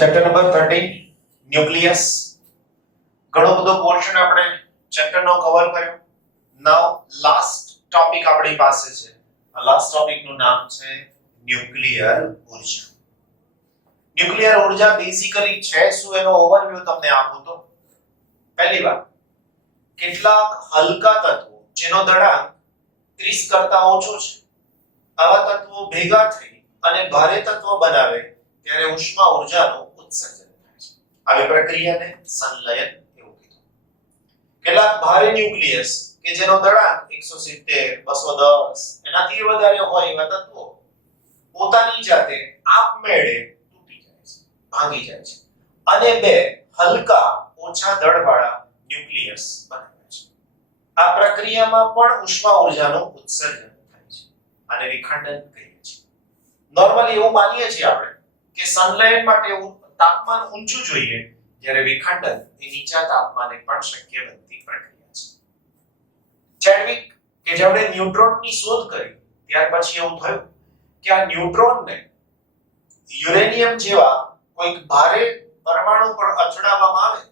Chapter number 13 nucleus. ઘણો બધો portion આપણે ચેપ્ટર નો કવર કર્યો. નાઉ લાસ્ટ ટોપિક આપણી પાસે છે. આ લાસ્ટ ટોપિક નું નામ છે ન્યુક્લિયર ઉર્જા. ન્યુક્લિયર ઉર્જા બેઝિકલી છે શું એનો ઓવરવ્યુ તમને આપું તો પહેલી વાત, કેટલાક હલકા તત્વો જેનો દળાંક 30 કરતા ઓછો છે, આવા તત્વો ભેગા થઈ અને ભારે તત્વ બનાવે ત્યારે ઉષ્મા ઉર્જાનું ઉત્સર્જન થાય છે. આવી પ્રક્રિયાને સંલયન એવું કીધું. કેટલાક ભારે ન્યુક્લિયસ કે જેનો દળાંક 170 210 એનાથી વધારે હોય એવા તત્વો પોતાની જાતે આપમેળે તૂટી જાય છે, ભાંગી જાય છે અને બે હલકા ઓછા દળવાળા ન્યુક્લિયસ બનાવે છે. આ પ્રક્રિયામાં પણ ઉષ્મા ઉર્જાનું ઉત્સર્જન થાય છે અને વિખંડન કહીએ છીએ. નોર્મલી એવું માનીએ છીએ આપણે કે સંલયન માટે તાપમાન ઊંચું જોઈએ, જ્યારે વિખંડન એ નીચા તાપમાને પણ શક્ય બનતી પ્રક્રિયા છે. ચેડવિક કે જેમણે ન્યુટ્રોનની શોધ કરી ત્યાર પછી એવું થયું કે આ ન્યુટ્રોનને યુરેનિયમ જેવા કોઈક ભારે પરમાણુ પર અથડાવવામાં આવે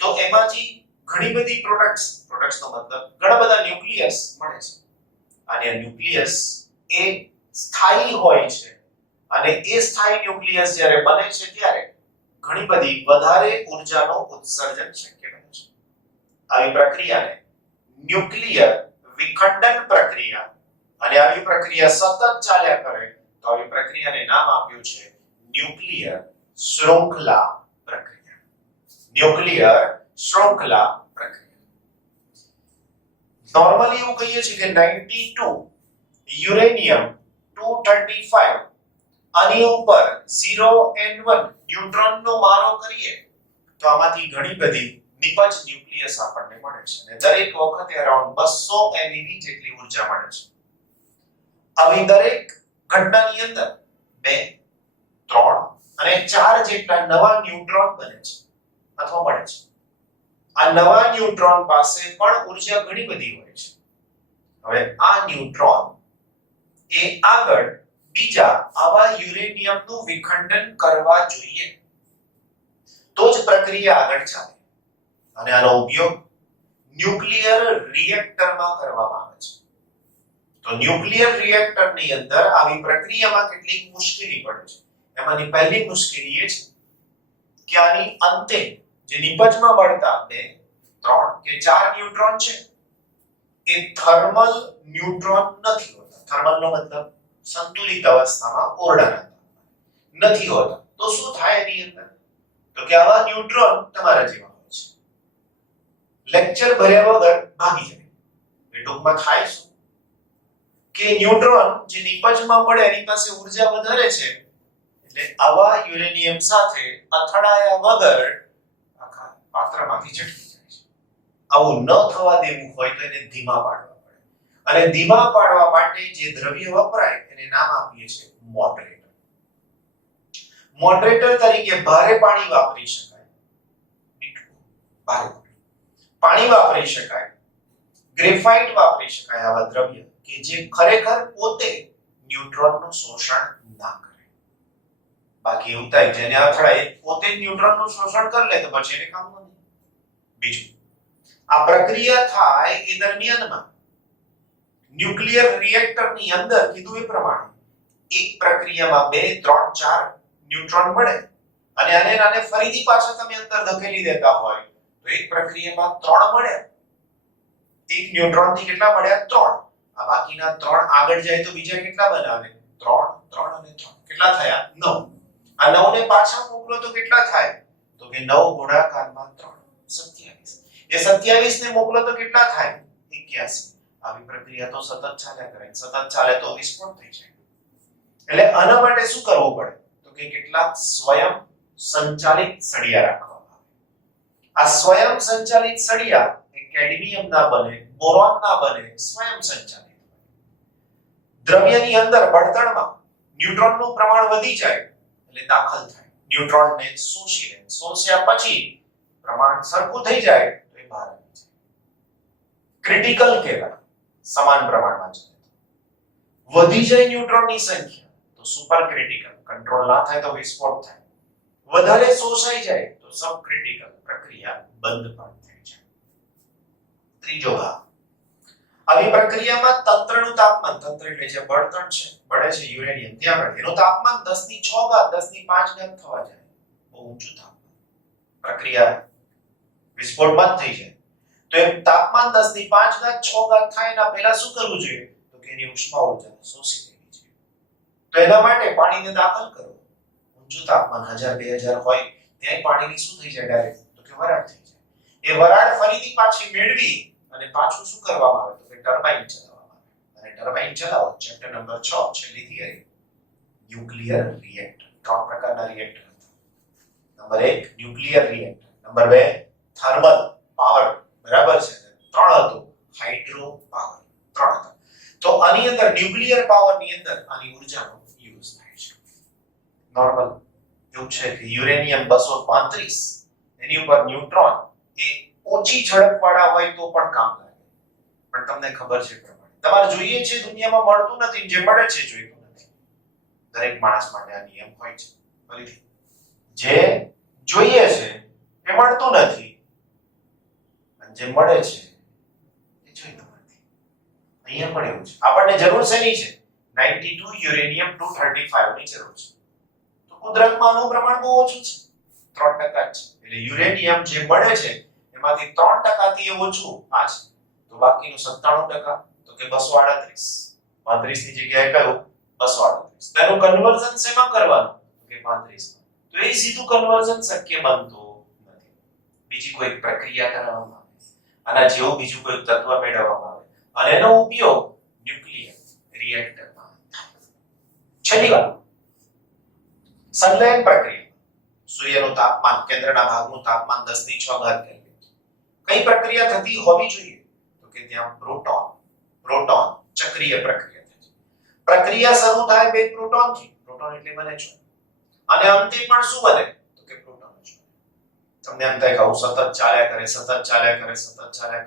તો એમાંથી ઘણી બધી પ્રોડક્ટ્સનો મતલબ ઘણા બધા ન્યુક્લિયસ મળે છે. અને આ ન્યુક્લિયસ એ સ્થાયી હોય છે અને એ સ્થાયી ન્યુક્લિયસ જ્યારે બને છે ત્યારે ઘણી બધી વધારે ઉર્જાનો ઉત્સર્જન શક્ય બને છે. આવી પ્રક્રિયાને ન્યુક્લિયર વિખંડન પ્રક્રિયા, અને આવી પ્રક્રિયા સતત ચાલ્યા કરે તો આવી પ્રક્રિયાને નામ આપ્યું છે ન્યુક્લિયર શૃંખલા પ્રક્રિયા. ન્યુક્લિયર શૃંખલા પ્રક્રિયા. નોર્મલી એવું કહીએ છીએ કે 92 યુરેનિયમ 235 આની ઉપર 0 n 1 ન્યુટ્રોનનો મારો કરીએ તો આમાંથી ઘણી બધી નિપજ ન્યુક્લિયસ આપણને મળે છે અને દરેક વખતે અરાઉન્ડ 200 MeV જેટલી ઉર્જા મળે છે. આવી દરેક ઘટનાની અંદર 2, 3 અને 4 જેટલા નવા ન્યુટ્રોન બને છે અથવા મળે છે. આ નવા ન્યુટ્રોન પાસે પણ ઉર્જા ઘણી બધી હોય છે. હવે આ ન્યુટ્રોન એ આગળ બીજા આવા યુરેનિયમનું વિખંડન કરવા જોઈએ તો જ પ્રક્રિયા આગળ ચાલે. અને આનો ઉપયોગ ન્યુક્લિયર રિએક્ટરમાં કરવામાં આવે છે. તો ન્યુક્લિયર રિએક્ટરની અંદર આવી પ્રક્રિયામાં કેટલીક મુશ્કેલી પડે છે. એમાંની પહેલી મુશ્કેલી એ છે કે આની અંતે જે નિપજમાં મળતા 2, 3 કે 4 ન્યુટ્રોન છે એ થર્મલ ન્યુટ્રોન નથી હોતા. થર્મલનો મતલબ સંતુલિત અવસ્થામાં ઓરડાના નથી હોતા. તો શું થાય એની અંદર? તો કે આવા ન્યુટ્રોન તમારા જેવા હોય છે, લેક્ચર ભર્યા વગર ભાગી જાય. એ ટૂંકમાં થાય શું કે ન્યુટ્રોન જે નિપજમાં પડે એની પાસે ઉર્જા વધારે છે એટલે આવા યુરેનિયમ સાથે અથડાયા વગર આખા પાત્રમાંથી છટકી જાય છે. આવું ન થવા દેવું હોય તો એને ધીમા પાડવા પડે. અને ધીમા પાડવા માટે જે દ્રવ્ય વપરાય એને નામ આપીએ છીએ મોડરેટર. મોડરેટર તરીકે ભારે પાણી વાપરી શકાય, ભારે પાણી વાપરી શકાય, ગ્રેફાઇટ વાપરી શકાય, આવા દ્રવ્ય કે જે ખરેખર પોતે ન્યુટ્રોનનું શોષણ ના કરે. બાકી એવું થાય જેને અથડાય પોતે ન્યુટ્રોનનું શોષણ કરી લે તો પછી એને કામ નથી. બીજું, આ પ્રક્રિયા થાય એ દરમિયાનમાં ન્યુક્લિયર રિએક્ટરની અંદર કીધું એ પ્રમાણે એક પ્રક્રિયામાં 2, 3, 4 ન્યુટ્રોન મળે અને આને ફરીથી પાછા તમે અંદર ધકેલી દેતા હોય તો એક પ્રક્રિયામાં 3 મળે. એક ન્યુટ્રોન થી કેટલા મળ્યા? 3. આ બાકીના 3 આગળ જાય તો બીજા કેટલા બનાવે? 3, 3 અને 3 કેટલા થયા? 9. આ 9 ને પાછા મોકલો તો કેટલા થાય? તો કે 9 ગુણાકારમાં 3 27. એ 27 ને મોકલો તો કેટલા થાય? 81. આવી પ્રક્રિયા તો સતત ચાલ્યા કરે. સતત ચાલે તો વિસ્ફોટ થઈ જાય. એટલે આના માટે શું કરવું પડે? તો કે કેટલાક સ્વયં સંચાલિત સળિયા રાખવામાં આવે. આ સ્વયં સંચાલિત સળિયા કેડમિયમ ના બને, બોરોન ના બને, સ્વયં સંચાલિત. દ્રવ્યની અંદર બળતણમાં ન્યુટ્રોનનું પ્રમાણ વધી જાય એટલે દાખલ થાય. ન્યુટ્રોનને શોષી લે. શોષ્યા પછી પ્રમાણ સરખું થઈ જાય તો એ બહાર આવી જાય. ક્રિટિકલ કહેવાય સમાન પ્રમાણમાં છે. વધી જાય ન્યુટ્રોનની સંખ્યા તો સુપર ક્રિટિકલ, કંટ્રોલ ના થાય તો વિસ્ફોટ થાય. વધારે શોષાઈ જાય તો સબ ક્રિટિકલ પ્રક્રિયા બંધ પણ થઈ જાય. ત્રીજો ભાગ, આવી પ્રક્રિયામાં તંત્રનું તાપમાન, તંત્ર એટલે જે બળતણ છે, બળે છે યુરેનિયમ, ત્યાં આગળ એનું તાપમાન 10 ની 6 ઘાત 10 ની 5 ઘાત થવા જાય. બહુ ઊંચું તાપમાન, પ્રક્રિયા વિસ્ફોટ બંધ થઈ જાય. તો એમ તાપમાન 10 ની 5 ઘાત 6 ઘાત થાય એના પહેલા શું કરવું જોઈએ? તો કે એની ઉષ્મા ઊર્જાને શોષી લેવી જોઈએ. તો એના માટે પાણીને દાખલ કરો. ઊંચું તાપમાન 1000 2000 હોય ત્યાં પાણીની શું થઈ જાય ડાયરેક્ટ? તો કે વરાળ થઈ જાય. એ વરાળ ફરીથી પાછી મેળવી અને પાછું શું કરવામાં આવે? તો કે ટર્બાઇન ચલાવવામાં આવે. અને ટર્બાઇન ચલાવો, ચેપ્ટર નંબર 6 છેલ્લી થિયરી, ન્યુક્લિયર રિએક્ટર. ત્રણ પ્રકારના રિએક્ટર હતા. Number 1 nuclear reactor, number 2 thermal power, બરાબર છે, 3 હતું હાઇડ્રો પાવર, 3 હતા. તો આની અંદર ન્યુક્લિયર પાવર ની અંદર આની ઉર્જાનો યુઝ થાય છે. નોર્મલ એવું છે કે યુરેનિયમ 235 એની ઉપર ન્યુટ્રોન એ ઓછી ઝડપવાળા હોય તો પણ કામ લાગે. પણ તમને ખબર છે પ્રમાણે તમારે જોઈએ છે દુનિયામાં મળતું નથી, જે મળે છે જોઈતું નથી. દરેક માણસ માટે આ નિયમ હોય છે. ફરીથી, જે જોઈએ છે એ મળતું નથી અને જે મળે છે એ જોઈતું નથી. અહીંયા પણ એવું છે. આપણને જરૂર શેની છે? 92 યુરેનિયમ 235 ની જરૂર છે. તો કુદરતમાં આનું પ્રમાણ બહુ ઓછું છે, 3% જ છે. એટલે યુરેનિયમ જે મળે છે એમાંથી 3% થી ઓછું આ છે. તો બાકીનું 97%, તો કે 238. 35 ની જગ્યાએ કયું? 238. તેનું કન્વર્ઝન શેમાં કરવાનું? તો કે 35 માં. તો એ સીધું કન્વર્ઝન શક્ય બનતું નથી. બીજી કોઈ પ્રક્રિયા કરવામાં આવે, આના જેવું બીજું કોઈ તત્વ મેળવવામાં આવે અને એનો ઉપયોગ ન્યુક્લિયર રિએક્ટરમાં થાય. છેલ્લી વાત, સંલયન પ્રક્રિયા. સૂર્યનું તાપમાન, કેન્દ્રના ભાગનું તાપમાન 10 ની 6 ઘાત કેલ્વિન. કઈ પ્રક્રિયા થતી હોવી જોઈએ? તો કે ત્યાં પ્રોટોન ચક્રીય પ્રક્રિયા થાય છે. પ્રક્રિયા શરૂ થાય બે પ્રોટોનથી, પ્રોટોન એટલે બને છે, અને અંતે પણ શું બને? તો કે પ્રોટોન જ બને. તમને એમ થાય કે આવું સતત ચાલ્યા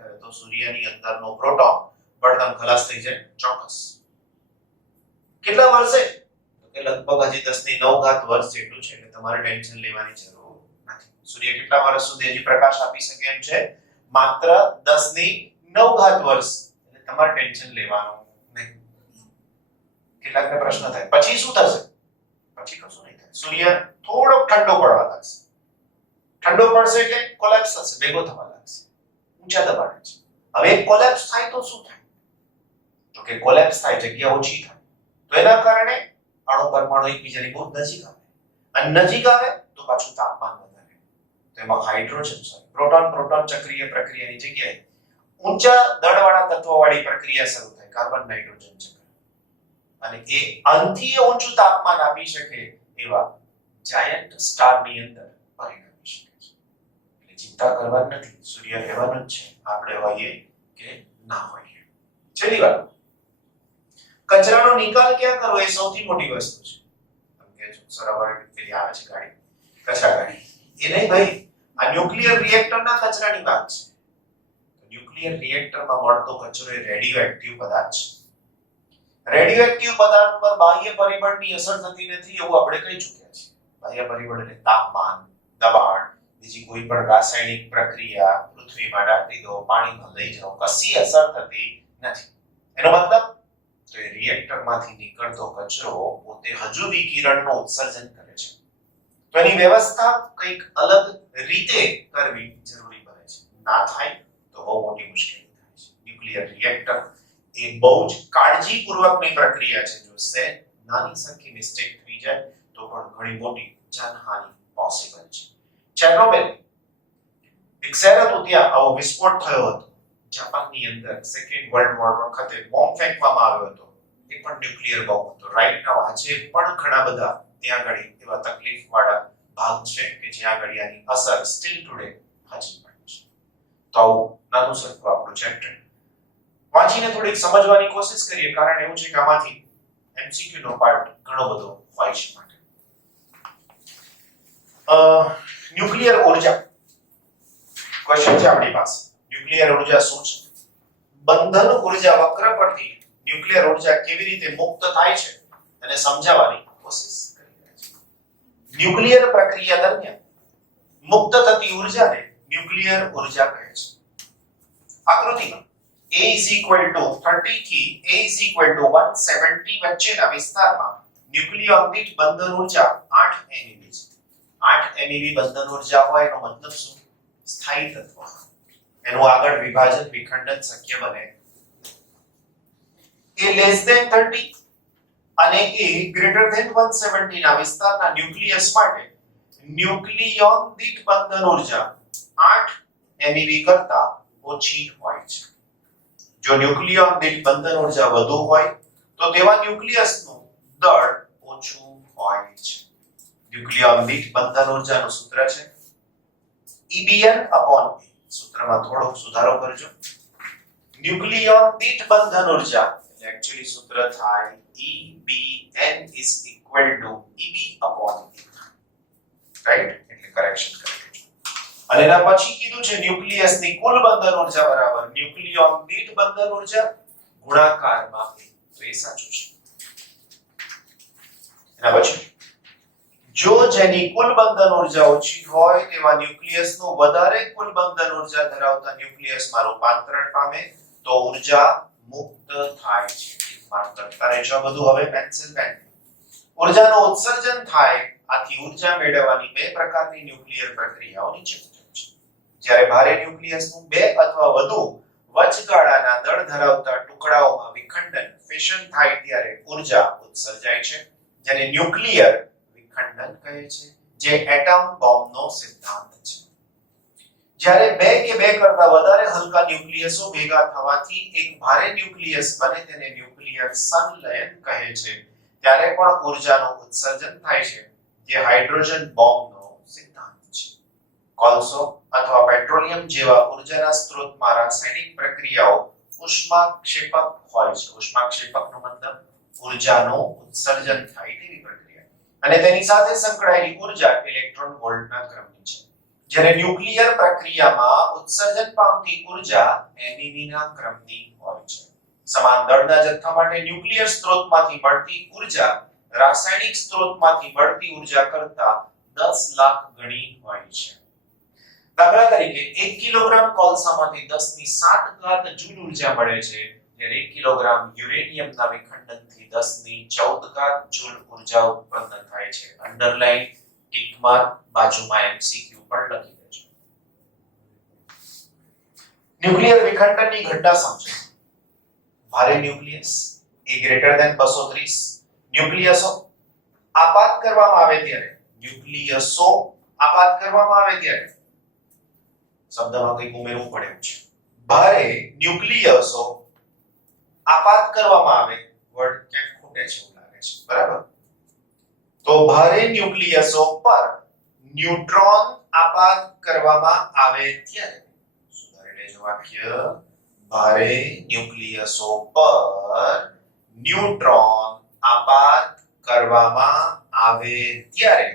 કરે તો સૂર્યની અંદરનો પ્રોટોન બળતણ ખલાસ થઈ જાય? ચોક્કસ. કેટલા વર્ષે? તો કે લગભગ હજી 10 ની 9 ઘાત વર્ષ જેટલું છે. એટલે તમારે ટેન્શન લેવાની જરૂર નથી. સૂર્ય કેટલા વર્ષ સુધી હજી પ્રકાશ આપી શકે એમ છે? માત્ર 10 ની 9 ઘાત વર્ષ. એટલે તમારે ટેન્શન લેવાનું નહીં. કેટલાકને પ્રશ્ન થાય પછી શું થશે? પછી કશું નહીં થાય. સૂર્ય થોડો ઠંડો પડવા લાગશે. ઠંડો પડશે એટલે કોલેપ્સ થશે, ભેગો થવા લાગશે, ઊંચા દબાણે છે. હવે કોલેપ્સ થાય તો શું થાય? તો કે કોલેપ્સ થાય, જગ્યા ઓછી થાય. તો એના કારણે અણુ પરમાણુ એકબીજાની બહુ નજીક આવે. અને નજીક આવે તો પાછું તાપમાન વધારે. તો એમાં પ્રોટોન ચક્રીય પ્રક્રિયાની જગ્યાએ ઊંચા દળવાળા તત્વવાળી પ્રક્રિયા શરૂ થાય, કાર્બન નાઇટ્રોજન ચક્ર. અને એ અંતીય ઊંચું તાપમાન આપી શકે એવા જાયન્ટ સ્ટારની અંદર પરિણમી શકે છે. એટલે ચિંતા કરવાની નથી, સૂર્ય રહેવાનું જ છે, આપણે હોઈએ કે ના હોઈએ. છેલ્લી વાત, કચરાનો નિકાલ ક્યાં કરવો એ સૌથી મોટી વસ્તુ છે. તમે કહેજો સરાવર પેલી આવે છે ગાડી, કચરા ગાડી, એ નહીં ભાઈ, આ ન્યુક્લિયર રિએક્ટરના કચરાની વાત છે. ન્યુક્લિયર રિએક્ટરમાં મળતો કચરો એ રેડિયોએક્ટિવ પદાર્થ છે. રેડિયોએક્ટિવ પદાર્થ પર બાહ્ય પરિબળની અસર થતી નથી એવું આપણે કહી ચૂક્યા છીએ. બાહ્ય પરિબળ એટલે તાપમાન, દબાણ, બીજી કોઈ પણ રાસાયણિક પ્રક્રિયા, પૃથ્વીમાં દાટી દો, પાણીમાં લઈ જાઓ, કશી અસર થતી નથી. એનો મતલબ તો એ રિએક્ટરમાંથી નીકળતો કચરો પોતે હજુ વિકિરણનું ઉત્સર્જન કરે છે. તો એની વ્યવસ્થા કંઈક અલગ રીતે કરવી જરૂરી બને છે. ના થાય તો બહુ મોટી મુશ્કેલી થાય છે. ન્યુક્લિયર રિએક્ટર એ બહુ જ કાળજીપૂર્વકની પ્રક્રિયા છે. જો સે નાની સરખી મિસ્ટેક થઈ જાય તો પણ ઘણી મોટી જાનહાનિ પોસિબલ છે. ચેર્નોબિલ એક શહેર હતું, ત્યાં આવો વિસ્ફોટ થયો હતો. જાપાનની અંદર સેકન્ડ વર્લ્ડ વોર વખતે બોમ્બ ફેંકવામાં આવ્યો હતો. એ પણ ન્યુક્લિયર બોમ્બ હતો. રાઈટ નાઉ આજે પણ ઘણા બધા ત્યાં આગળ એવા તકલીફવાળા ભાગ છે કે જ્યાં આગળ આની અસર સ્ટીલ ટુડે હજી પણ છે. તો નાનું સરખું આપણું ચેપ્ટર વાંચીને થોડીક સમજવાની કોશિશ કરીએ, કારણ એવું છે કે આમાંથી એમસીક્યુ નો પાર્ટ ઘણો બધો હોય છે. માટે ન્યુક્લિયર ઉર્જા ક્વેશ્ચન છે આપણી પાસે. ન્યુક્લિયર ઉર્જા શું છે? બંધન ઉર્જા વક્ર પરથી ન્યુક્લિયર ઉર્જા કેવી રીતે મુક્ત થાય છે અને સમજાવવાની કોશિશ કરી રહ્યા છીએ. ન્યુક્લિયર પ્રક્રિયા દરમિયાન મુક્ત થતી ઉર્જાને ન્યુક્લિયર ઉર્જા કહે છે. આકૃતિમાં A is equal to 30 થી A is equal to 170 વચ્ચેના વિસ્તારમાં ન્યુક્લિયોન દીઠ બંધન ઉર્જા 8 MeV છે. 8 MeV બંધન ઉર્જા હોય એનો મતલબ શું? સ્થાયી તત્વ. એનું આગળ વિભાજન વિખંડન શક્ય બને. A less than 30 અને A greater than 170 ના વિસ્તારના ન્યુક્લિયસ માટે ન્યુક્લિયોન દીઠ બંધન ઉર્જા 8 MeV કરતા ઓછી હોય છે. જો ન્યુક્લિયોન દીઠ બંધન ઉર્જા વધુ હોય તો તેવા ન્યુક્લિયસનું દળ ઓછું હોય છે. ન્યુક્લિયોન દીઠ બંધન ઉર્જાનું સૂત્ર છે EBN/A. સૂત્રમાં થોડો સુધારો કરજો. ન્યુક્લિયોન દીઠ બંધન ઉર્જા એટલે એક્ચ્યુઅલી સૂત્ર થાય EBN is equal to EB/A. Right? એટલે કરેક્શન કરી દેજો. અને એના પછી કીધું છે ન્યુક્લિયસની કુલ બંધન ઉર્જા બરાબર ન્યુક્લિયોન દીઠ બંધન ઉર્જા ગુણાકારમાં A. તો એ સાચું છે. એના પછી જો જેની કુલ બંધન ઉર્જા ઓછી હોય તેવા ન્યુક્લિયસનું વધારે કુલ બંધન ઉર્જા ધરાવતા ન્યુક્લિયસમાં રૂપાંતરણ પામે તો ઉર્જા મુક્ત થાય છે. માર્ક કરતા રહેજો બધું. હવે પેન્સિલ પેન. ઉર્જાનું ઉત્સર્જન થાય. આથી ઉર્જા મેળવવાની બે પ્રકારની ન્યુક્લિયર પ્રક્રિયાઓ નીચે મુજબ છે. જ્યારે ભારે ન્યુક્લિયસનું બે અથવા વધુ વચગાળાના દળ ધરાવતા ટુકડાઓમાં વિખંડન ફિશન થાય ત્યારે ઉર્જા ઉત્સર્જાય છે, જેને ન્યુક્લિયર વિખંડન કહે છે, જે એટમ બોમ્બનો સિદ્ધાંત છે. જ્યારે બે કે બે કરતા વધારે હલકા ન્યુક્લિયસો ભેગા થવાથી એક ભારે ન્યુક્લિયસ બને તેને ન્યુક્લિયર સંલયન કહે છે. ત્યારે પણ ઉર્જાનું ઉત્સર્જન થાય છે, જે હાઇડ્રોજન બોમ્બનો સિદ્ધાંત છે. કોલસો અથવા પેટ્રોલિયમ જેવા ઉર્જાના સ્ત્રોતમાં રાસાયણિક પ્રક્રિયાઓ ઉષ્માક્ષેપક હોય છે. ઉષ્માક્ષેપકનો મતલબ ઉર્જાનું ઉત્સર્જન થાય તેવી પ્રક્રિયા. અને તેની સાથે સંકળાયેલી ઉર્જા ઇલેક્ટ્રોન વોલ્ટના ક્રમની છે. જ્યારે ન્યુક્લિયર પ્રક્રિયામાં ઉત્સર્જન પામતી ઉર્જા MeV ના ક્રમની હોય છે. સમાન દળના જથ્થા માટે ન્યુક્લિયર સ્ત્રોતમાંથી મળતી ઉર્જા રાસાયણિક સ્ત્રોતમાંથી મળતી ઉર્જા કરતા 10 લાખ ગણી હોય છે. દાખલા તરીકે 1 કિલોગ્રામ કોલસામાંથી 10⁷ જૂલ ઉર્જા મળે છે, જ્યારે 1 કિલોગ્રામ યુરેનિયમના વિખંડનથી 10⁻14 જૂલ ઉર્જા ઉત્પન્ન થાય છે. અંડરલાઈન ટિક માર્ક બાજુમાં MCQ પણ લખી દેજો. ન્યુક્લિયર વિખંડનની ઘટના સમજો. ભારે ન્યુક્લિયસ A greater than 230 ન્યુક્લિયસો આપાત કરવામાં આવે ત્યારે શબ્દમાં કંઈક ઉમેરવું પડે છે. ભારે ન્યુક્લિયસો આપાત કરવામાં આવે, વર્ડ ક્યાંક ખૂટે છે એવું લાગે છે. બરાબર? તો ભારે ન્યુક્લિયસો પર ન્યુટ્રોન આપાત કરવામાં આવે ત્યારે, સુધારી લેજો વાક્ય, ભારે ન્યુક્લિયસો પર ન્યુટ્રોન આપાત કરવામાં આવે ત્યારે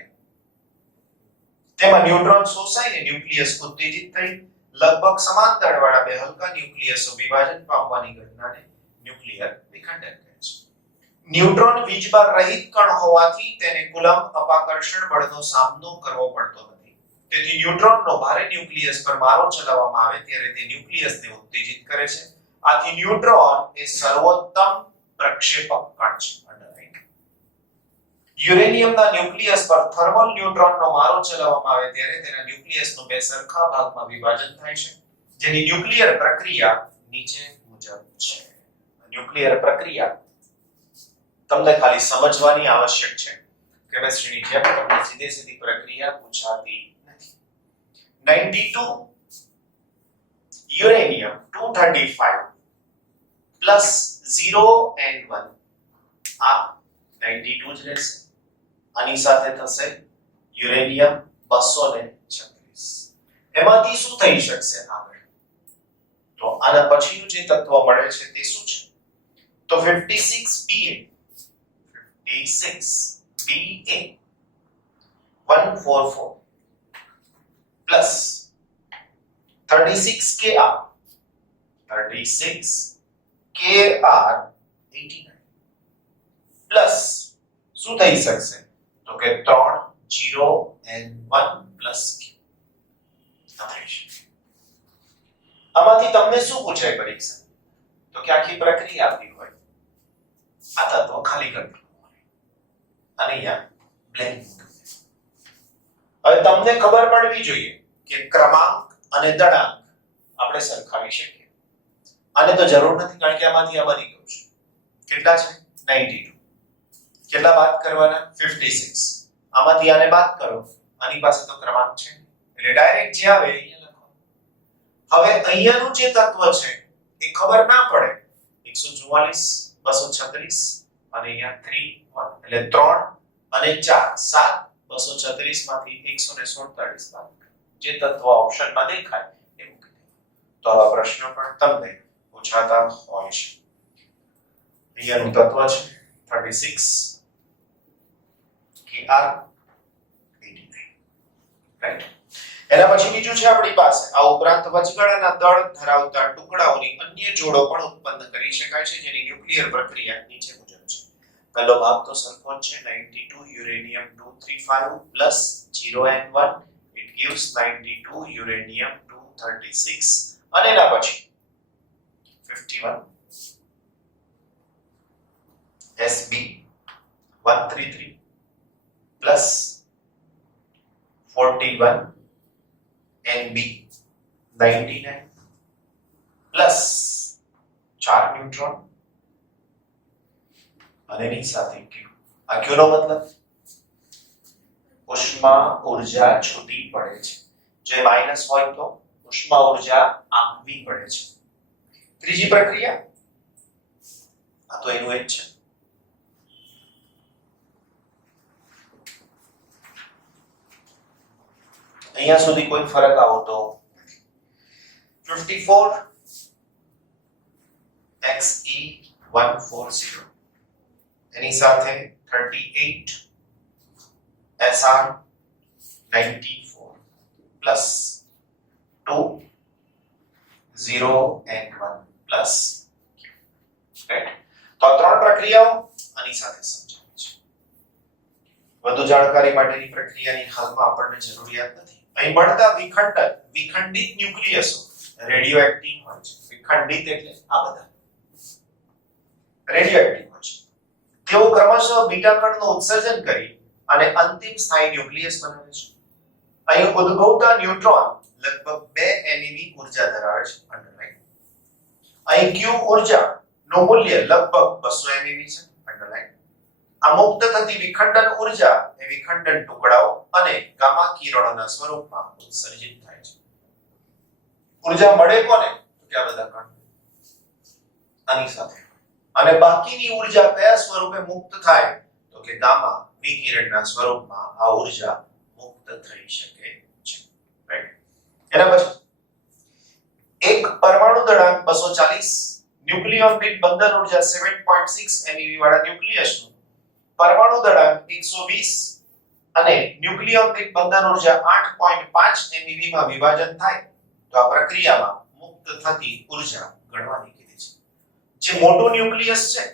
તેમાં ન્યુટ્રોન શોષાઈને ન્યુક્લિયસ ઉત્તેજિત થઈ લગભગ સમાન દળવાળા બે હલકા ન્યુક્લિયસો વિભાજન પામવાની ઘટનાને ન્યુક્લિયર વિખંડન કહે છે. ન્યુટ્રોન વીજભાર રહિત કણ હોવાથી તેને કુલંબ અપાકર્ષણ બળનો સામનો કરવો પડતો નથી. તેથી ન્યુટ્રોનનો ભારે ન્યુક્લિયસ પર મારો ચલાવવામાં આવે ત્યારે તે ન્યુક્લિયસને ઉત્તેજિત કરે છે. આથી ન્યુટ્રોન એ સર્વોત્તમ પ્રક્ષેપક કણ છે. યુરેનિયમના ન્યુક્લિયસ પર થર્મલ ન્યુટ્રોનનો મારો ચલાવવામાં આવે ત્યારે તેના ન્યુક્લિયસનું બે સરખા ભાગમાં વિભાજન થાય છે, જેની ન્યુક્લિયર પ્રક્રિયા નીચે મુજબ છે. ન્યુક્લિયર પ્રક્રિયા તમને ખાલી સમજવાની આવશ્યક છે. કેમિસ્ટ્રીની જેમ તમને સીધી પ્રક્રિયા પૂછાતી નથી. 92 યુરેનિયમ 235 પ્લસ 0 n1 આ 92 જ રહેશે. આની સાથે થશે યુરેનિયમ 236. એમાંથી શું થઈ શકશે આગળ? તો આના પછીનું જે તત્વ મળે છે તે શું છે? તો 56Ba 144 પ્લસ 36Kr 89 પ્લસ શું થઈ શકશે? તો કે 3 0 and 1 plus q. આમાંથી તમને શું પૂછાય પરીક્ષા? તો કે આખી પ્રક્રિયા આપી હોય, આ તત્વ ખાલી કરી દેવું હોય અને અહીંયા બ્લેન્ક. હવે તમને ખબર પડવી જોઈએ કે ક્રમાંક અને દળાંક આપણે સરખાવી શકીએ. આને તો જરૂર નથી કારણ કે આમાંથી આ બની ગયું છે. કેટલા છે? 92. કેટલા બાદ કરવાના? 56. આમાંથી આને બાદ કરો, આની પાસે તો ક્રમાંક છે એટલે ડાયરેક્ટ જે આવે અહીંયા લખો. હવે અહીંયાનું જે તત્વ છે એ ખબર ના પડે. 144 236 અને અહીંયા 3 1 એટલે 3 અને 4 7 236 માંથી 147 બાદ જે તત્વ ઓપ્શનમાં દેખાય એ મૂકી દો. તો આવા પ્રશ્ન પણ તમને પૂછાતા હોય છે. અહીંયાનું તત્વ છે 36 KR 89, રાઈટ. એના પછી બીજું છે આપણી પાસે આ ઉપરાંત વચગાળાના દળ ધરાવતા ટુકડાઓની અન્ય જોડો પણ ઉત્પન્ન કરી શકાય છે જેની ન્યુક્લિયર પ્રક્રિયા નીચે મુજબ છે. પહેલો ભાગ તો સરખો જ છે 92 uranium 235 0 and 1 it gives 92 uranium 236 અને એના પછી 51 SB 133 plus 41 NB 99 plus 4 neutron અને એની સાથે Q. આ Q નો મતલબ ઉષ્મા ઊર્જા છૂટી પડે છે. જે માઈનસ હોય તો ઉષ્મા ઊર્જા આપવી પડે છે. ત્રીજી પ્રક્રિયા આ તો એનું એક છે. અહીંયા સુધી કોઈ ફરક આવતો 54 XE140 એની સાથે 38 SR 94 plus 2 0 and 1 plus right. તો આ ત્રણ પ્રક્રિયાઓ આની સાથે સમજાવી છે. વધુ જાણકારી માટેની પ્રક્રિયાની હાલમાં આપણને જરૂરિયાત નથી. અહીં મળતા વિખંડિત ન્યુક્લિયસો રેડિયોએક્ટિવ હોય છે. વિખંડિત એટલે આ બધા રેડિયોએક્ટિવ હોય છે. તેઓ ક્રમશઃ બીટા કણનું ઉત્સર્જન કરી અને અંતિમ સ્થાયી ન્યુક્લિયસ બનાવે છે. અહીં ઉદ્ભવતા ન્યુટ્રોન લગભગ 2 MeV ઊર્જા ધરાવે છે. અંડરલાઈન. અહીં Q ઊર્જા નું મૂલ્ય લગભગ 200 MeV છે. અંડરલાઈન. આ મુક્ત થતી વિખંડન ઊર્જા એ વિખંડન ટુકડાઓ અને ગામા કિરણોના સ્વરૂપમાં ઉત્સર્જિત થાય છે. ઊર્જા મળે કોને? તો કે આ બધા કણ આની સાથે. અને બાકીની ઊર્જા કયા સ્વરૂપે મુક્ત થાય? તો કે ગામા વિકિરણના સ્વરૂપમાં આ ઊર્જા મુક્ત થઈ શકે છે. રાઈટ. એના પછી એક પરમાણુ દળાંક 240 ન્યુક્લિયોન દીઠ બંધન ઊર્જા 7.6 MeV વાળા ન્યુક્લિયસનું પરમાણુ દળાંક 120 અને ન્યુક્લિયોન દીઠ બંધન ઊર્જા 8.5 MeV માં વિભાજન થાય તો આ પ્રક્રિયામાં મુક્ત થતી ઊર્જા ગણવાની કીધી છે. જે મોટું ન્યુક્લિયસ છે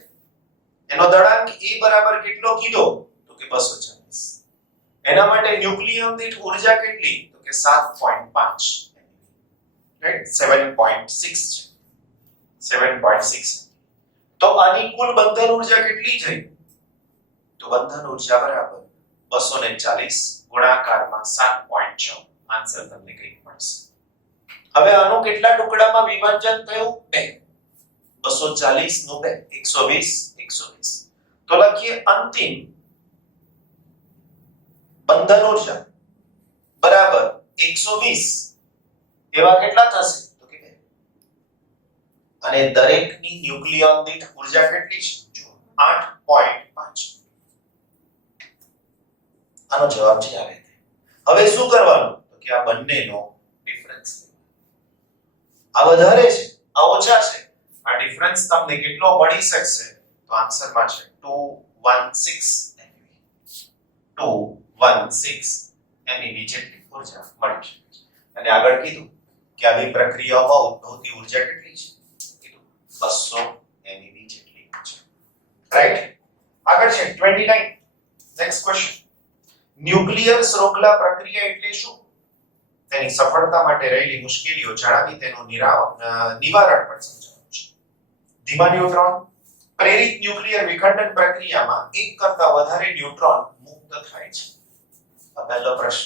એનો દળાંક E બરાબર કેટલો કીધો? તો કે 240. એના માટે ન્યુક્લિયોન દીઠ ઊર્જા કેટલી? તો કે 7.5 રાઈટ 7.6 છે 7.6. તો આની કુલ બંધન ઊર્જા કેટલી થઈ? તો બંધન ઊર્જા બરાબર 240 ગુણાકારમાં 7.6. આન્સર તમને કંઈક મળશે. હવે આનું કેટલા ટુકડામાં વિભાજન થયું? 2. 240 નું 2 120 120. તો લખીએ અંતિમ બંધન ઊર્જા બરાબર 120 એવા કેટલા થશે? તો કે 2. અને દરેકની ન્યુક્લિયોન દીઠ ઊર્જા કેટલી છે? જો 8.5. આનો જવાબ છે આવે. હવે શું કરવાનું? તો કે આ બંનેનો ડિફરન્સ આ વધારે છે આ ઓછા છે. આ ડિફરન્સ તમને કેટલો મળી શકશે? તો આન્સરમાં છે 216 MeV. 216 MeV જેટલી ઊર્જા મળી શકે છે. અને આગળ કીધું કે આવી પ્રક્રિયાઓમાં ઉદ્ભવતી ઊર્જા કેટલી છે? કીધું 200 MeV જેટલી છે. રાઈટ. આગળ છે 29. Next question. ન્યુક્લિયર શૃંખલા પ્રક્રિયા એટલે શું? તેની સફળતા માટે રહેલી મુશ્કેલીઓ જણાવી તેનું નિવારણ પણ સમજાવ્યું છે. ધીમા ન્યુટ્રોન પ્રેરિત ન્યુક્લિયર વિખંડન પ્રક્રિયામાં એક કરતા વધારે ન્યુટ્રોન મુક્ત થાય છે.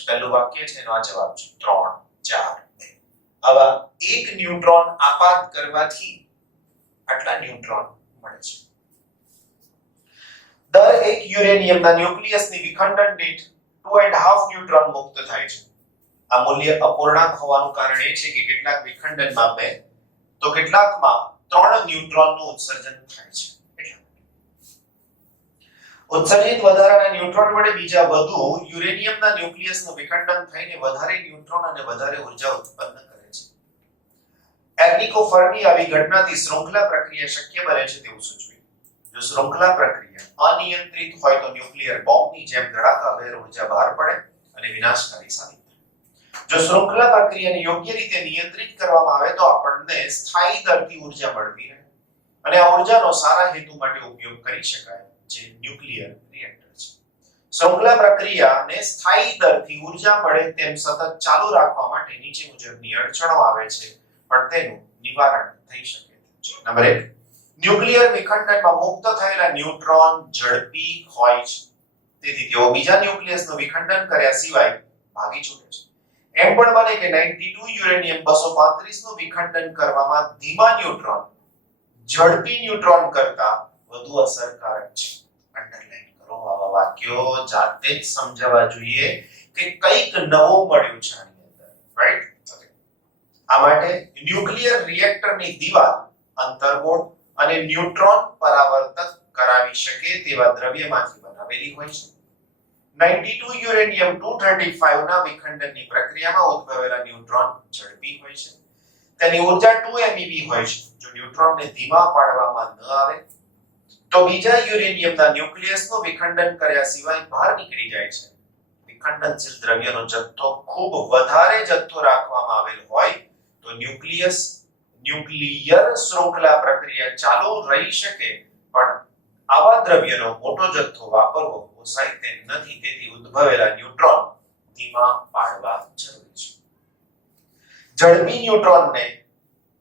પહેલું વાક્ય છે એનો આ જવાબ છે 3 4 2. આવા એક ન્યુટ્રોન આપાત કરવાથી આટલા ન્યુટ્રોન મળે છે. દર એક યુરેનિયમના ન્યુક્લિયસની વિખંડન દીઠ 2.5 ન્યુટ્રોન મુક્ત થાય છે. આ મૂલ્ય અપૂર્ણાંક હોવાનું કારણ એ છે કે કેટલાક વિખંડનમાં 2 તો કેટલાકમાં 3 ન્યુટ્રોનનું ઉત્સર્જન થાય છે. ઉત્સર્જિત વધારાના ન્યુટ્રોન વડે બીજા વધુ યુરેનિયમના ન્યુક્લિયસનું વિખંડન થઈને વધારે ન્યુટ્રોન અને વધારે ઉર્જા ઉત્પન્ન કરે છે. એર્નિકો ફર્મી આવી ઘટનાથી શૃંખલા પ્રક્રિયા શક્ય બને છે તેવું સૂચવ્યું. જો શૃંખલા પ્રક્રિયા અનિયંત્રિત હોય તો ન્યુક્લિયર બોમ્બની જેમ ધડાકાભેર ઉર્જા બહાર પડે અને વિનાશકારી સાબિત થાય. જો શૃંખલા પ્રક્રિયાને યોગ્ય રીતે નિયંત્રિત કરવામાં આવે તો આપણને સ્થાયી દરથી ઉર્જા મળતી રહે અને આ ઉર્જાનો સારા હેતુ માટે ઉપયોગ કરી શકાય, જે ન્યુક્લિયર રિએક્ટર છે. શૃંખલા પ્રક્રિયાને સ્થાયી દરથી ઉર્જા મળે તેમ સતત ચાલુ રાખવા માટે નીચે મુજબની અડચણો આવે છે, પણ તેનું નિવારણ થઈ શકે છે. નંબર 1, ન્યુક્લિયર વિખંડનમાં મુક્ત થયેલા ન્યુટ્રોન ઝડપી હોય છે, તેથી તેઓ બીજા ન્યુક્લિયસનું વિખંડન કર્યા સિવાય ભાગી છૂટે છે. એમ પણ બને કે 92 યુરેનિયમ 235 નું વિખંડન કરવામાં ધીમા ન્યુટ્રોન ઝડપી ન્યુટ્રોન કરતા વધુ અસરકારક છે. અંડરલાઈન કરો આવા વાક્યો, જાતે જ સમજાવવા જોઈએ કે કંઈક નવું મળ્યું છે આની અંદર, રાઈટ? આ માટે ન્યુક્લિયર રિએક્ટરની દિવાલ અંતર્ગોળ અને ન્યુટ્રોન પરાવર્તક કરાવી શકે તેવા દ્રવ્યમાંથી બનાવેલી હોય છે. 92 યુરેનિયમ 235 ના વિખંડનની પ્રક્રિયામાં ઉદ્ભવેલા ન્યુટ્રોન ઝડપી હોય છે. તેની ઉર્જા 2 MeV હોય છે. જો ન્યુટ્રોનને ધીમા પાડવામાં ન આવે તો બીજા યુરેનિયમના ન્યુક્લિયસનું વિખંડન કર્યા સિવાય બહાર નીકળી જાય છે. વિખંડનશીલ દ્રવ્યનો જથ્થો ખૂબ વધારે જથ્થો રાખવામાં આવેલ હોય તો ન્યુક્લિયર શૃંખલા પ્રક્રિયા ચાલુ રહી શકે, પણ આવા દ્રવ્યનો મોટો જથ્થો વાપરવો પોસાય તેમ નથી. તેથી ઉદ્ભવેલા ન્યુટ્રોન ધીમા પાડવા જરૂરી છે. ઝડપી ન્યુટ્રોનને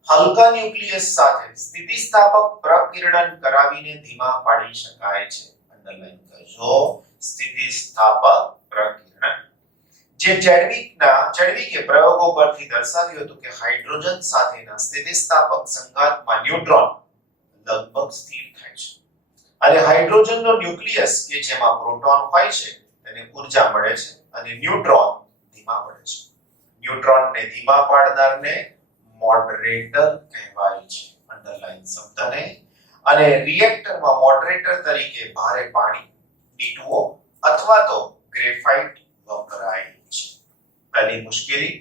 હલકા ન્યુક્લિયસ સાથે સ્થિતિસ્થાપક પ્રકીર્ણન કરાવીને ધીમા પાડી શકાય છે. અંડરલાઈન કરજો, સ્થિતિસ્થાપક પ્રકીર્ણન. જે ચેડવિકે પ્રયોગો પરથી દર્શાવ્યું હતું કે હાઇડ્રોજન સાથેના સ્થિતિસ્થાપક સંઘાતમાં ન્યુટ્રોન લગભગ સ્થિર થાય છે અને હાઇડ્રોજનનો ન્યુક્લિયસ કે જેમાં પ્રોટોન હોય છે તેને ઉર્જા મળે છે અને ન્યુટ્રોન ધીમા પડે છે. ન્યુટ્રોનને ધીમા પાડનારને મોડરેટર કહેવાય છે. અંડરલાઈન શબ્દને. અને રિએક્ટરમાં મોડરેટર તરીકે ભારે પાણી B2O અથવા તો ગ્રેફાઇટ વપરાય છે. પહેલી મુશ્કેલી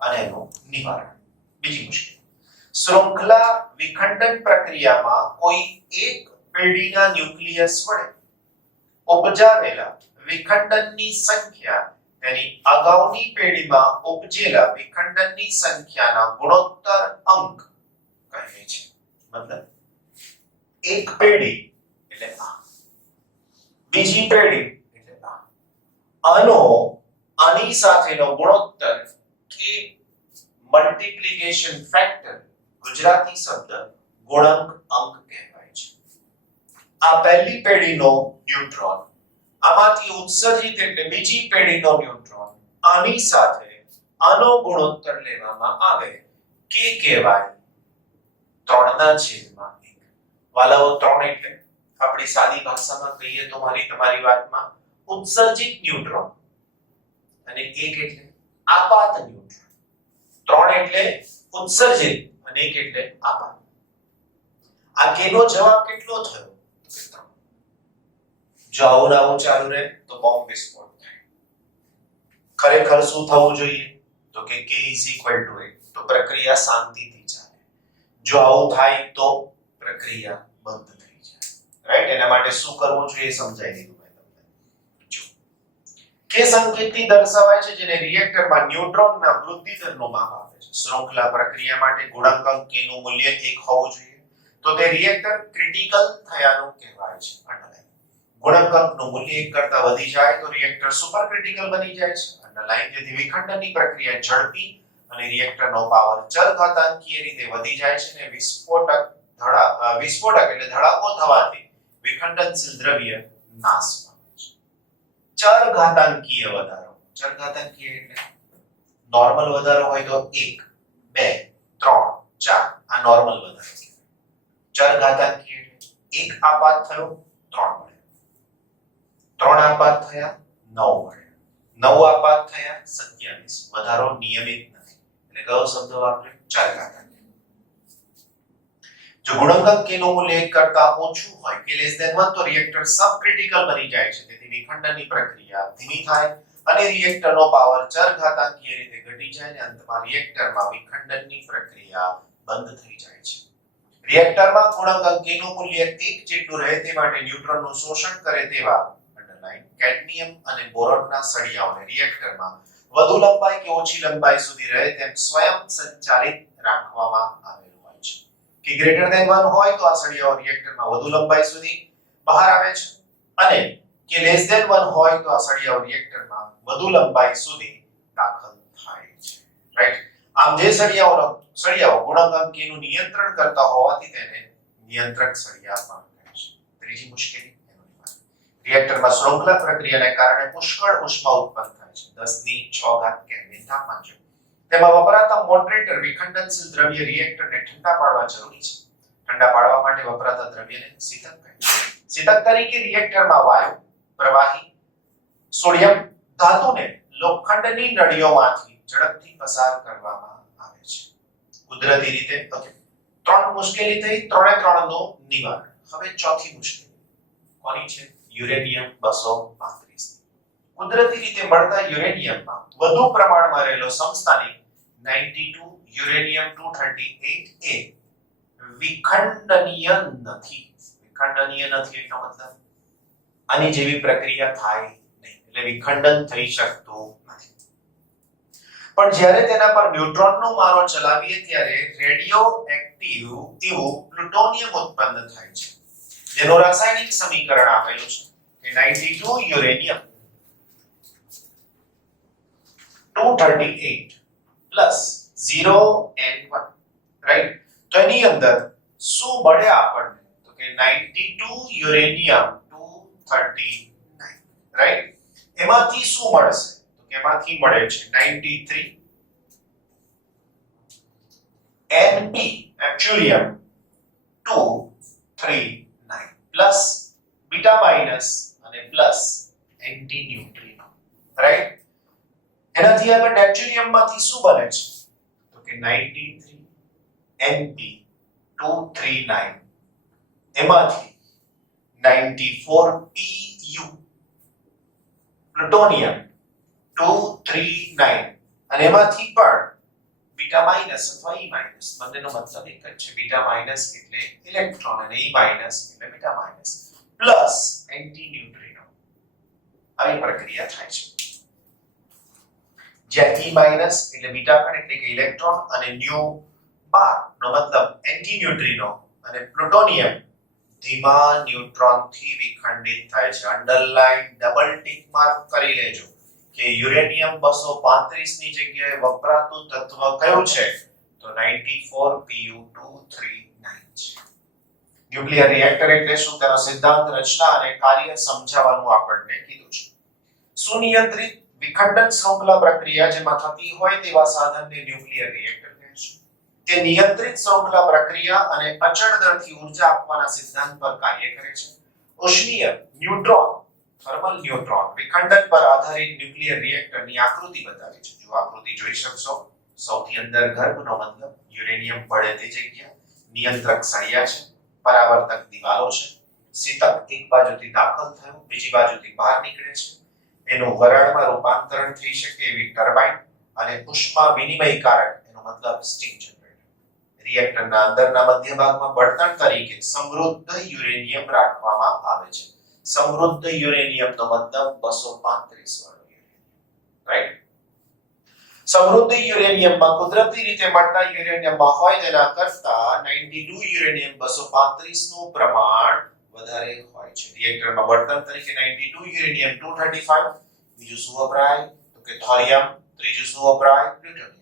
અને એનું નિવારણ. બીજી મુશ્કેલી, શૃંખલા વિખંડન પ્રક્રિયામાં કોઈ એક પેઢીના ન્યુક્લિયસ વડે ઉપજાવેલા વિખંડનની સંખ્યા તેની અગાઉની પેઢીમાં ઉપજેલા વિખંડનની સંખ્યાના ગુણોત્તર અંક કહે છે. મતલબ એક પેઢી એટલે આ, બીજી પેઢી એટલે આ. આની સાથેનો ગુણોત્તર કે મલ્ટીપ્લિકેશન ફેક્ટર, ગુજરાતી શબ્દ ગુણક અંક કહેવાય છે. આ પહેલી પેઢીનો ન્યુટ્રોન આમાંથી ઉત્સર્જિત એટલે બીજી પેઢીનો ન્યુટ્રોન આની સાથે આનો ગુણોત્તર લેવામાં આવે કે કહેવાય 3/1. વાલાઓ 3 એટલે આપણી સાદી ભાષામાં કહીએ તો તમારી વાતમાં ઉત્સર્જિત ન્યુટ્રોન અને 1 એટલે આપાત ન્યુટ્રોન. 3 એટલે ઉત્સર્જિત અને 1 એટલે આપાત. આ કેનો જવાબ કેટલો થયો? જો આવું ચાલુ રહે તો બોમ્બ વિસ્ફોટ થાય. ખરેખર શું થવું જોઈએ? તો કે K = 8 તો પ્રક્રિયા શાંતિથી ચાલે. જો આવું થાય તો પ્રક્રિયા બંધ થઈ જાય. રાઈટ? એના માટે શું કરવું જોઈએ સમજાઈ દીધું મેં તમને. જો K સંકેતથી દર્શાવાય છે, જેને રિએક્ટરમાં ન્યુટ્રોનના વૃદ્ધિ દરનું માપ આપે છે. શૃંખલા પ્રક્રિયા માટે ગુણાંક K નું મૂલ્ય 1 હોવું જોઈએ. તો તે રિએક્ટર ક્રિટિકલ થયાનું કહેવાય છે. ગુણકાંકનું મૂલ્ય 1 કરતા વધી જાય તો રિએક્ટર સુપર ક્રિટિકલ બની જાય છે. અંડરલાઈન જેથી વિખંડનની પ્રક્રિયા ઝડપી અને રિએક્ટરનો પાવર ચરઘાતાંકીય રીતે વધી જાય છે અને વિસ્ફોટક એટલે ધડાકો થવાથી વિખંડનશીલ દ્રવ્ય નાશ પામે છે. ચરઘાતાંકીય વધારો. ચરઘાતાંકીય એટલે નોર્મલ વધારો હોય તો 1 2 3 4 આ નોર્મલ વધારો કહેવાય. ચરઘાતાંકીય એટલે 1 આપાત થયો 3 મળ્યા, 3 આપાત થયા 9 મળ્યા, 9 આપાત થયા 27. વધારો નિયમિત નથી એટલે કયો શબ્દ વાપરે? ચરઘાતાંકીય. જો ગુણકાંક k નું મૂલ્ય 1 કરતા ઓછું હોય k less than 1 તો રિએક્ટર સબક્રિટિકલ બની જાય છે. તેથી વિખંડનની પ્રક્રિયા ધીમી થાય અને રિએક્ટરનો પાવર ચરઘાતાંકીય રીતે ઘટી જાય અને અંતમાં રિએક્ટરમાં વિખંડનની પ્રક્રિયા બંધ થઈ જાય છે. રિએક્ટરમાં ગુણકાંક k નું મૂલ્ય 1 જેટલું રહે તે માટે ન્યુટ્રોનનું શોષણ કરે તેવા અંડરલાઈન કેડમિયમ અને બોરોનના સળિયાઓને રિએક્ટરમાં વધુ લંબાઈ કે ઓછી લંબાઈ સુધી રહે તેમ સ્વયં સંચાલિત રાખવામાં આવેલું હોય છે. કે ગ્રેટર ધેન 1 હોય તો આ સળિયાઓ રિએક્ટરમાં વધુ લંબાઈ સુધી બહાર આવે છે અને કે લેસ ધેન 1 હોય તો આ સળિયાઓ રિએક્ટરમાં વધુ લંબાઈ સુધી દાખલ થાય છે. રાઈટ? આમ જે સળિયાઓ ગુણકાંક k નું નિયંત્રણ કરતા હોવાથી તેને નિયંત્રક સળિયા પણ કહે છે. ત્રીજી મુશ્કેલી રિએક્ટરમાં શૃંખલા પ્રક્રિયાને કારણે પુષ્કળ ઉષ્મા ઉત્પન્ન થાય છે. 10⁶ કેલ્વિન તાપમાન છે. તેમાં વપરાતા મોડરેટર વિખંડનશીલ દ્રવ્ય રિએક્ટરને ઠંડા પાડવા જરૂરી છે. ઠંડા પાડવા માટે વપરાતા દ્રવ્યને શીતક કહે છે. શીતક તરીકે રિએક્ટરમાં વાયુ, પ્રવાહી, સોડિયમ ધાતુને લોખંડની નળીઓમાંથી ઝડપથી પસાર કરવામાં આવે છે. કુદરતી રીતે ઓકે 3 મુશ્કેલી થઈ, 3 નું નિવારણ. હવે ચોથી મુશ્કેલી કોની છે? યુરેનિયમ 235. કુદરતી રીતે મળતા યુરેનિયમમાં વધુ પ્રમાણમાં રહેલો સમસ્થાનિક 92 યુરેનિયમ 238 એ વિખંડનીય નથી. વિખંડનીય નથી એનો મતલબ આની જેવી પ્રક્રિયા થાય નહીં એટલે વિખંડન થઈ શકતું નથી. પણ જ્યારે તેના પર ન્યુટ્રોનનો મારો ચલાવીએ ત્યારે રેડિયો એક્ટિવ એવું પ્લુટોનિયમ ઉત્પન્ન થાય છે જેનું રાસાયણિક સમીકરણ આપેલું છે કે 92 યુરેનિયમ 238 પ્લસ 0n1 રાઈટ. તો એની અંદર શું મળે આપણને? તો કે 92 યુરેનિયમ 239 રાઈટ. એમાંથી શું મળશે? તો કે એમાંથી મળે છે 93 Np એક્ચ્યુઅલિયમ 239 પ્લસ બીટા માઈનસ અને પ્લસ એન્ટી ન્યુટ્રિનો રાઈટ. એનાથી આગળ નેપ્ચ્યુનિયમ માંથી શું બને છે? તો કે 93 Np 239 એમાંથી 94 Pu પ્લુટોનિયમ 239 અને એમાંથી પણ બીટા માઈનસ અથવા E માઈનસ બંનેનો મતલબ એક જ છે. બીટા માઈનસ એટલે ઇલેક્ટ્રોન અને E માઈનસ એટલે beta minus plus anti neutrino આવી પ્રક્રિયા થાય છે. જ્યાં E માઈનસ એટલે બીટા કણ એટલે કે ઇલેક્ટ્રોન અને ન્યુ બાર નો મતલબ એન્ટી ન્યુટ્રિનો અને પ્લુટોનિયમ ધીમા ન્યુટ્રોન થી વિખંડિત થાય છે. અંડરલાઈન ડબલ ટિક માર્ક કરી લેજો કે યુરેનિયમ 235 ની જગ્યાએ વપરાતું તત્વ કયું છે? તો 94 Pu239 છે. ન્યુક્લિયર રિએક્ટર એટલે શું? તેનો સિદ્ધાંત, રચના અને કાર્ય સમજાવવાનું આપણને કીધું છે. સુનિયંત્રિત વિખંડન શૃંખલા પ્રક્રિયા જેમાં થતી હોય તેવા સાધનને ન્યુક્લિયર રિએક્ટર કહે છે. તે નિયંત્રિત શૃંખલા પ્રક્રિયા અને અચળ દરથી ઊર્જા આપવાના સિદ્ધાંત પર કાર્ય કરે છે. ઉષ્મીય ન્યુટ્રોન થર્મલ ન્યુટ્રોન વિખંડન પર આધારિત ન્યુક્લિયર રિએક્ટરની આકૃતિ બતાવી છે. જો આકૃતિ જોઈ શકશો, સૌથી અંદર ગર્ભનો મતલબ યુરેનિયમ પડે તે જગ્યા, નિયંત્રક સળિયા છે, પરાવર્તક દિવાલો છે, શીતક એક બાજુથી દાખલ થયું બીજી બાજુથી બહાર નીકળે છે, એનું વરાળમાં રૂપાંતરણ થઈ શકે એવી ટર્બાઇન અને ઉષ્મા વિનિમયકારક એનો મતલબ સ્ટીમ જનરેટર. રિએક્ટરના અંદરના મધ્ય ભાગમાં બળતણ તરીકે સમૃદ્ધ યુરેનિયમ રાખવામાં આવે છે. સમૃદ્ધ યુરેનિયમનો મતલબ 235 વાળો યુરેનિયમ રાઈટ. સમૃદ્ધ યુરેનિયમમાં કુદરતી રીતે મળતા યુરેનિયમમાં હોય તેના કરતા 92 યુરેનિયમ 235 નું પ્રમાણ વધારે હોય છે. રિએક્ટરમાં બળતણ તરીકે 92 યુરેનિયમ 235, બીજું શું વપરાય તો કે થોરિયમ, ત્રીજું શું વપરાય પ્લુટોનિયમ.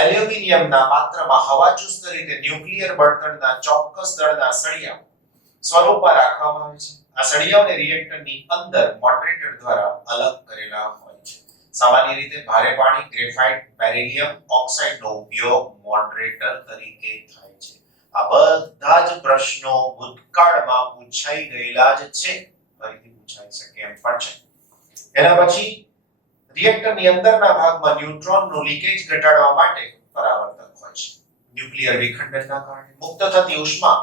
એલ્યુમિનિયમના પાત્રમાં હવાચુસ્ત રીતે ન્યુક્લિયર બળતણના ચોક્કસ દળના સળિયા સ્વરૂપમાં રાખવામાં આવે છે. આ સળિયાઓને રિએક્ટરની અંદર મોડરેટર દ્વારા અલગ કરેલા હોય છે. સામાન્ય રીતે ભારે પાણી, ગ્રેફાઇટ, બેરિલિયમ ઓક્સાઇડનો ઉપયોગ મોડરેટર તરીકે થાય છે. આ બધા જ પ્રશ્નો ભૂતકાળમાં પૂછાઈ ગયેલા જ છે, ફરીથી પૂછાઈ શકે એમ પણ છે. એના પછી રિએક્ટરની અંદરના ભાગમાં ન્યુટ્રોનનું લીકેજ ઘટાડવા માટે પરાવર્તક હોય છે. ન્યુક્લિયર વિખંડનના કારણે મુક્ત થતી ઉષ્મા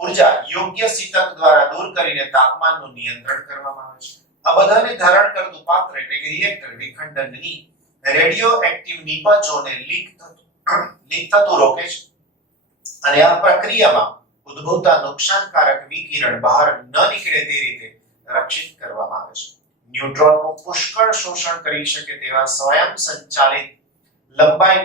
ઊર્જા યોગ્ય શીતક દ્વારા દૂર કરીને તાપમાનનું નિયંત્રણ કરવામાં આવે છે. આ બધાને ધારણ કરતું પાત્ર એટલે કે રિએક્ટર વિખંડનની રેડિયો એક્ટિવ નિપજોને લીક થતું રોકે છે અને આ પ્રક્રિયામાં ઉદ્ભવતા નુકસાનકારક વિકિરણ બહાર ન નીકળે તે રીતે રક્ષિત કરવામાં આવે છે. ન્યુટ્રોનનું પુષ્કળ શોષણ કરી શકે તેવા સ્વયંસંચાલિત લંબાઈ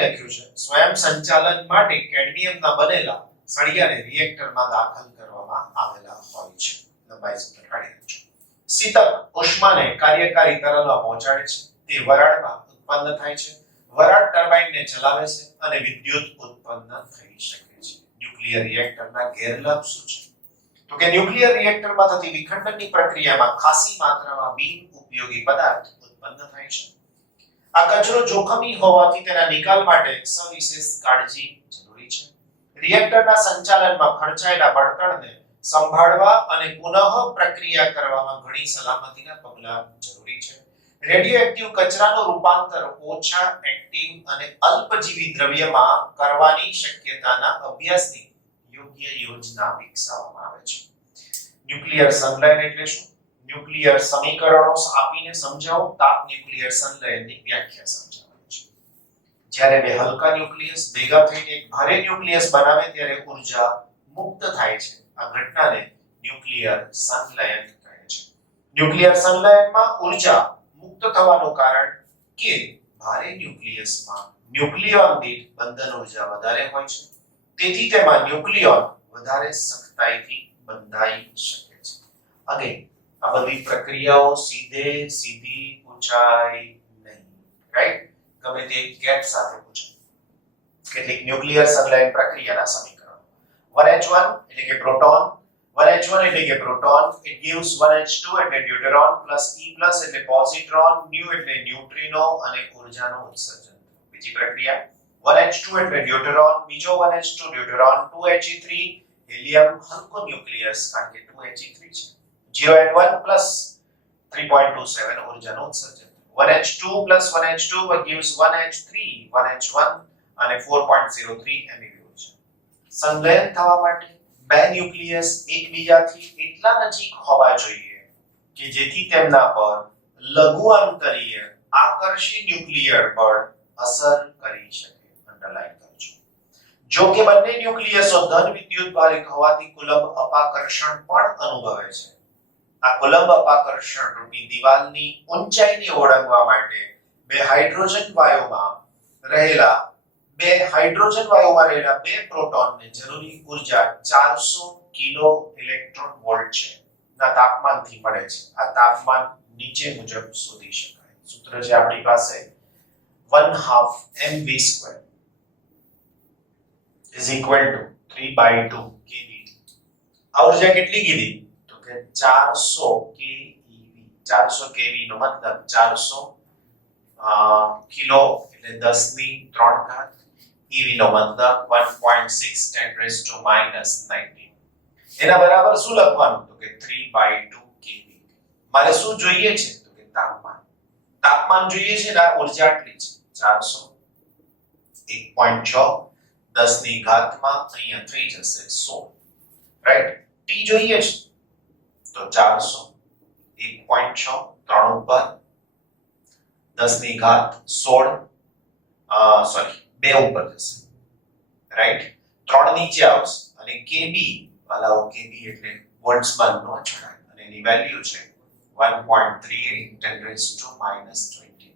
લખ્યું છે. સ્વયં સંચાલન માટે કેડમિયમના બનેલા સળિયાને રિએક્ટરમાં દાખલ કરવામાં આવેલા હોય છે. લંબાઈ સૂત્ર કાઢી નાખજો. શીતક ઉષ્માને કાર્યકારી તરલમાં પહોંચાડે છે. તે વરાળમાં ઉત્પન્ન થાય છે. વરાળ ટર્બાઇનને ચલાવે છે અને વિદ્યુત ઉત્પન્ન થઈ શકે છે. ન્યુક્લિયર રિએક્ટરના ગેરલાભ શું છે તો કે ન્યુક્લિયર રિએક્ટરમાં થતી વિખંડનની પ્રક્રિયામાં ખાસી માત્રામાં બિન ઉપયોગી પદાર્થ ઉત્પન્ન થાય છે. આ કચરો જોખમી હોવાથી તેના નિકાલ માટે સવિશેષ કાળજી જરૂરી છે. રિએક્ટરના સંચાલનમાં ખર્ચાયેલા બળતણને સંભાળવા અને પુનઃ પ્રક્રિયા કરવામાં ઘણી સલામતીના પગલાં જરૂરી છે. રેડિયોએક્ટિવ કચરાનું રૂપાંતર ઓછા એક્ટિવ અને અલ્પજીવી દ્રવ્યમાં કરવાની શક્યતાના અભ્યાસની યોગ્ય યોજના વિકસાવવામાં આવે છે. ન્યુક્લિયર સંલયન એટલે શું? ન્યુક્લિયર સમીકરણો આપીને સમજાવો. તાપ ન્યુક્લિયર સંલયનની વ્યાખ્યા સમજાવવાની છે. જ્યારે બે હલકા ન્યુક્લિયસ ભેગા થઈને એક ભારે ન્યુક્લિયસ બનાવે ત્યારે ઊર્જા મુક્ત થાય છે. આ ઘટનાને ન્યુક્લિયર સંલયન કહે છે. ન્યુક્લિયર સંલયનમાં ઊર્જા મુક્ત થવાનું કારણ કે ભારે ન્યુક્લિયસમાં ન્યુક્લિયોન દીઠ બંધન ઊર્જા વધારે હોય છે. તેથી તેમાં ન્યુક્લિયોન વધારે સખ્તાઈથી બંધાઈ શકે છે. અગેન આ બધી પ્રક્રિયાઓ સીધી પૂછાય નહીં, રાઈટ? ગમે તે ગેટ સાથે પૂછાય. કેટલીક ન્યુક્લિયર સંલયન પ્રક્રિયાના સમીકરણો. 1H1 એટલે કે પ્રોટોન, 1H1 એટલે કે પ્રોટોન, it gives 1H2 એટલે ડ્યુટેરોન પ્લસ E પ્લસ એટલે પોઝિટ્રોન, ન્યુ એટલે ન્યુટ્રિનો અને ઊર્જાનો ઉત્સર્જન. બીજી પ્રક્રિયા 1H2 એટલે ડ્યુટેરોન, બીજો 1H2 ડ્યુટેરોન, 2He3 હિલિયમ હલકો ન્યુક્લિયસ કારણ કે 2He3 છે. 0N1 plus 3.27 ઊર્જાનો ઉત્સર્જન. 1H2 plus 1H2 gives 1H3, 1H1 અને 4.03 MeV ઊર્જા. સંલયન થવા માટે બે ન્યુક્લિયસ એકબીજાથી એટલા નજીક હોવા જોઈએ કે જેથી તેમના પર લઘુઆંતરીય આકર્ષી ન્યુક્લિયર બળ અસર કરી શકે. અંડરલાઈન કરજો. જો કે બંને ન્યુક્લિયસો ધન વિદ્યુત ભારિત હોવાથી કુલંબ અપાકર્ષણ પણ અનુભવે છે. આ કુલંબ અપાકર્ષણ રૂપી દિવાલની ઊંચાઈને ઓળંગવા માટે બે હાઇડ્રોજન વાયુમાં રહેલા બે પ્રોટોનને જરૂરી ઊર્જા 400 કિલો ઇલેક્ટ્રોન વોલ્ટ છે ના તાપમાનથી મળે છે. આ તાપમાન નીચે મુજબ શોધી શકાય. સૂત્ર છે આપણી પાસે 1/2 mv² is equal to 3/2 keV. આ ઊર્જા કેટલી કીધી તો કે 400 keV. 400 keV નો મતલબ 400 કિલો એટલે 10 ની 3 ઘાત. eV નો મતલબ 1.6 10⁻⁻⁹. એના બરાબર શું લખવાનું તો કે 3/2 keV. મારે શું જોઈએ છે તો કે તાપમાન જોઈએ છે ને આ ઊર્જા આટલી છે 400 1.6 10 ની ઘાતમાં અહીંયા થઈ જશે 16, રાઈટ? T જોઈએ છે તો 400 1.6 3 ઉપર 10 ની ઘાત 16 સોરી 2 ઉપર જશે, રાઈટ? 3 નીચે આવશે અને kb વાલાઓ kb એટલે વોલ્ટ્સમાં નો અચળાંક અને એની વેલ્યુ છે 1.38 10⁻23.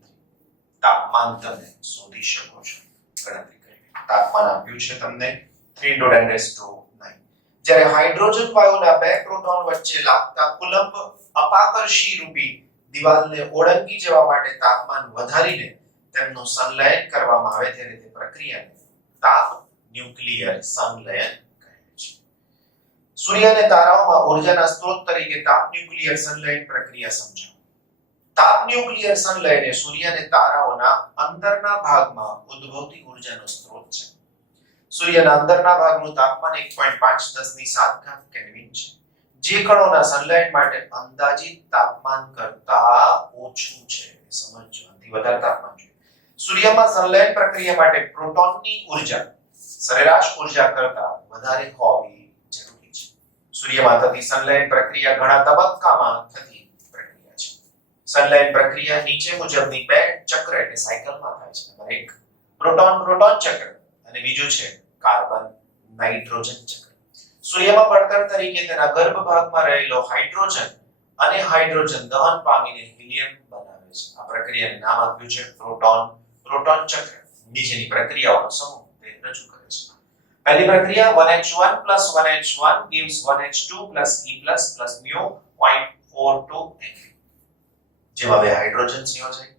તાપમાન તમે શોધી શકો છો ગણતરી કરીને. તાપમાન આપ્યું છે તમને 3 × 10⁹. જ્યારે હાઇડ્રોજન વાયુના બે પ્રોટોન વચ્ચે લાગતા કુલંબ અપાકર્ષી રૂપી દિવાલને ઓળંગી જવા માટે તાપમાન વધારીને તેમનું સંલયન કરવામાં આવે ત્યારે તે પ્રક્રિયાને તાપ ન્યુક્લિયર સંલયન કહે છે. સૂર્ય અને તારાઓમાં ઊર્જાના સ્ત્રોત તરીકે તાપ ન્યુક્લિયર સંલયન પ્રક્રિયા સમજાવો. તાપ ન્યુક્લિયર સંલયન એ સૂર્ય અને તારાઓના અંદરના ભાગમાં ઉદ્ભવતી ઊર્જાનો સ્ત્રોત છે. સૂર્યના અંદરના ભાગનું તાપમાન 1.5 કેલ્વિન છે, જે કણોના સંલયન માટે અંદાજિત તાપમાન કરતા ઓછું છે. સમજો, આનાથી વધારે તાપમાન જોઈએ. સૂર્યમાં સંલયન પ્રક્રિયા માટે પ્રોટોનની ઊર્જા સરેરાશ ઊર્જા કરતા વધારે હોવી જરૂરી છે. સૂર્યમાં થતી સંલયન પ્રક્રિયા ઘણા તબક્કામાં થતી પ્રક્રિયા છે. સંલયન પ્રક્રિયા નીચે મુજબની બે ચક્ર એટલે સાયકલમાં થાય છે. નંબર 1 પ્રોટોન પ્રોટોન ચક્ર અને બીજું છે કાર્બન નાઇટ્રોજન ચક્ર. સૂર્યમાં બળતણ તરીકે તેના ગર્ભ ભાગમાં રહેલો હાઇડ્રોજન અને હાઇડ્રોજન દહન પામીને હિલિયમ બનાવે છે. આ પ્રક્રિયાને નામ આપ્યું છે પ્રોટોન પ્રોટોન ચક્ર. નીચેની પ્રક્રિયાઓનો સમૂહ તે રજૂ કરે છે. પહેલી પ્રક્રિયા 1H1 + 1H1 gives 1H2 + E + mu 0.42 Mv. જેમાં બે હાઇડ્રોજન સંયોજક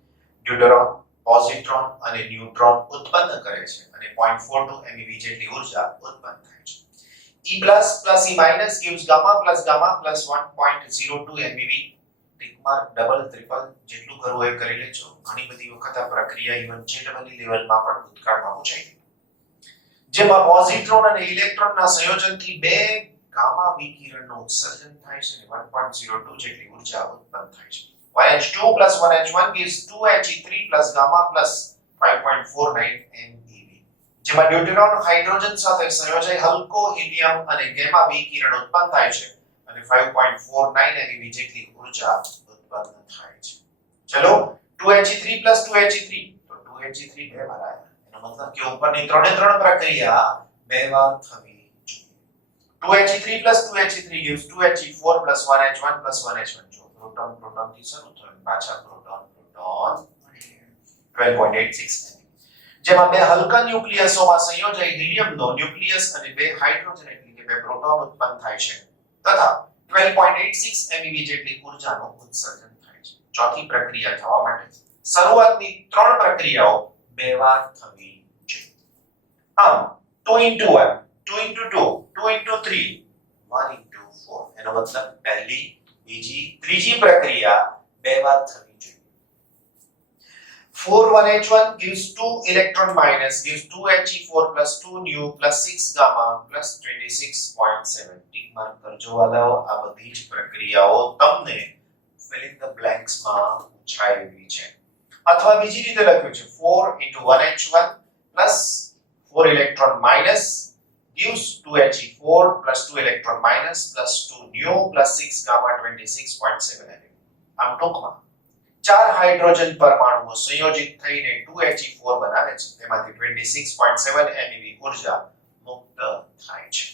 ડ્યુટરોન પોઝિટ્રોન અને ન્યુટ્રોન ઉત્પન્ન કરે છે અને 0.42 MeV જેટલી ઊર્જા ઉત્પન્ન થાય છે. E++ E- gives gamma + gamma + 1.02 MeV. Tick mark double triple જેટલું કરવું એ કરી લેજો. ઘણી બધી વખત આ પ્રક્રિયા ઇવન JEE લેવલમાં પણ ભૂતકાળમાં પૂછાઈ હતી. જેમાં પોઝિટ્રોન અને ઇલેક્ટ્રોનના સંયોજનથી બે ગામા વિકિરણનું ઉત્સર્જન થાય છે અને 1.02 જેટલી ઊર્જા ઉત્પન્ન થાય છે. 1H2 + 1H1 gives 2He3 + gamma + 5.49 MeV. જેમાં ડ્યુટરોન હાઇડ્રોજન સાથે સંયોજાઈ હલકો હિલિયમ અને ગામા વિકિરણ ઉત્પન્ન થાય છે અને 5.49 MeV જેટલી ઊર્જા ઉત્પન્ન થાય છે. ચલો 2He3 + 2He3 તો 2He3 બે વાર આવ્યા. એનો મતલબ કે ઉપરની ત્રણે ત્રણ પ્રક્રિયા બે વાર થવી જોઈએ. 2He3 + 2He3 gives 2He4 + 1H1 + 1H1. જો પ્રોટોન પ્રોટોન થી શરૂ થાય પાછા પ્રોટોન પ્રોટોન 12.86 MeV. જેમાં બે હલકા ન્યુક્લિયસોમાં સંયોજાઈ હિલિયમનો ન્યુક્લિયસ અને બે હાઇડ્રોજન એટલે કે બે પ્રોટોન ઉત્પન્ન થાય છે તથા 12.86 MeV જેટલી ઊર્જાનું ઉત્સર્જન થાય છે. ચોથી પ્રક્રિયા થવા માટે શરૂઆતની ત્રણ પ્રક્રિયાઓ બે વાર થવી જોઈએ. આમ 2 * 1 2 * 2 2 * 3 1 * 4 એનો મતલબ પહેલી બીજી ત્રીજી પ્રક્રિયા બે વાર થવી જોઈએ. 4 1H1 gives 2 electron minus gives 2He4 + 2 nu + 6 gamma + 26.7. Tick mark કરજો વાલાઓ. આ બધી જ પ્રક્રિયાઓ તમને fill in the blanks માં પૂછાયેલી છે. અથવા બીજી રીતે લખ્યું છે 4 * 1H1 + 4 electron minus gives 2He4 + 2 electron minus + 2 nu + 6 gamma 26.7. આમ ટૂંકમાં ચાર હાઇડ્રોજન પરમાણુઓ સંયોજિત થઈને 2He4 બનાવે છે. તેમાંથી 26.7 MeV ઊર્જા મુક્ત થાય છે.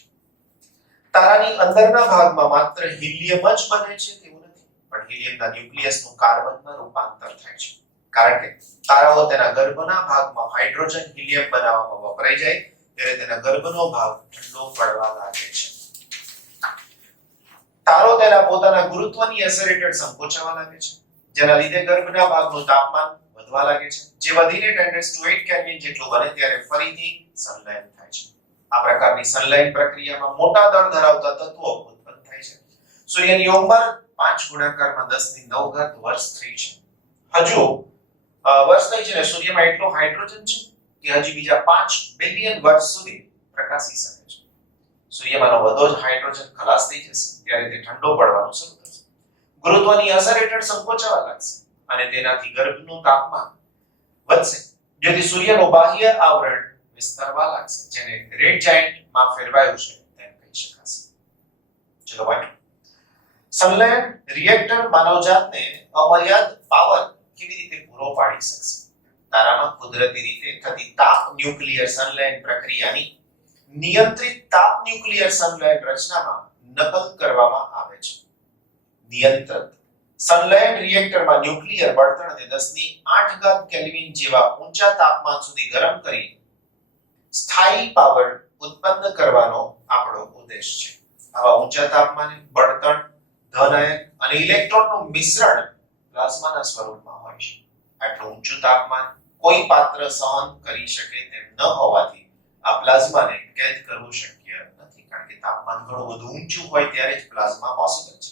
તારાની અંદરના ભાગમાં માત્ર હિલિયમ જ બને છે તેવું નથી, પણ હિલિયમના ન્યુક્લિયસનું કાર્બનમાં રૂપાંતર થાય છે. કારણ કે તારાઓ તેના ગર્ભના ભાગમાં હાઇડ્રોજન હિલિયમ બનાવવામાં વપરાઈ જાય ત્યારે તેના ગર્ભનો ભાગ ઠંડો પડવા લાગે છે. તારો તેના પોતાના ગુરુત્વની અસર હેઠળ સંકોચાવા લાગે છે, જેના લીધે ગર્ભના ભાગનું તાપમાન વધવા લાગે છે, જે વધીને 10⁸ કેલ્વિન જેટલું બને ત્યારે ફરીથી સંલયન થાય છે. આ પ્રકારની સંલયન પ્રક્રિયામાં મોટા દળ ધરાવતા તત્વો ઉત્પન્ન થાય છે. સૂર્યની ઉંમર 5 ગુણાકારમાં 10⁹ વર્ષ થઈ છે. હજુ વર્ષ થઈ છે ને સૂર્યમાં એટલો હાઇડ્રોજન છે કે હજી બીજા 5 બિલિયન વર્ષ સુધી પ્રકાશી શકે છે. સૂર્યમાંનો બધો જ હાઇડ્રોજન ખલાસ થઈ જશે ત્યારે તે ઠંડો પડવાનું શરૂ થશે. ગુરુત્વની અસર હેઠળ સંકોચાવા લાગશે અને તેનાથી ગર્ભનું તાપમાન વધશે, જેથી સૂર્યનું બાહ્ય આવરણ વિસ્તરવા લાગશે, જેને રેડ જાયન્ટ માં ફેરવાયું છે તેમ કહી શકાશે. ચલો ભાઈ, સંલયન રિએક્ટર માનવજાતને અમર્યાદ પાવર કેવી રીતે પૂરો પાડી શકશે? તારામાં કુદરતી રીતે થતી તાપ ન્યુક્લિયર સંલયન પ્રક્રિયાની નિયંત્રિત તાપ ન્યુક્લિયર સંલયન રચનામાં નકલ કરવામાં આવે છે. નિયંત્રિત સંલયન રિએક્ટરમાં ન્યુક્લિયર બળતણને 10⁸ કેલ્વિન જેવા ઊંચા તાપમાન સુધી ગરમ કરી સ્થાયી પાવર ઉત્પન્ન કરવાનો આપણો ઉદ્દેશ છે. આવા ઊંચા તાપમાને બળતણ ધન આયન અને ઇલેક્ટ્રોનનું મિશ્રણ પ્લાઝમાના સ્વરૂપમાં હોય છે. આટલું ઊંચું તાપમાન કોઈ પાત્ર સહન કરી શકે તેમ ન હોવાથી આ પ્લાઝમાને કેદ કરવું શક્ય નથી, કારણ કે તાપમાન ઘણું બધું ઊંચું હોય ત્યારે જ પ્લાઝમા પોસિબલ છે.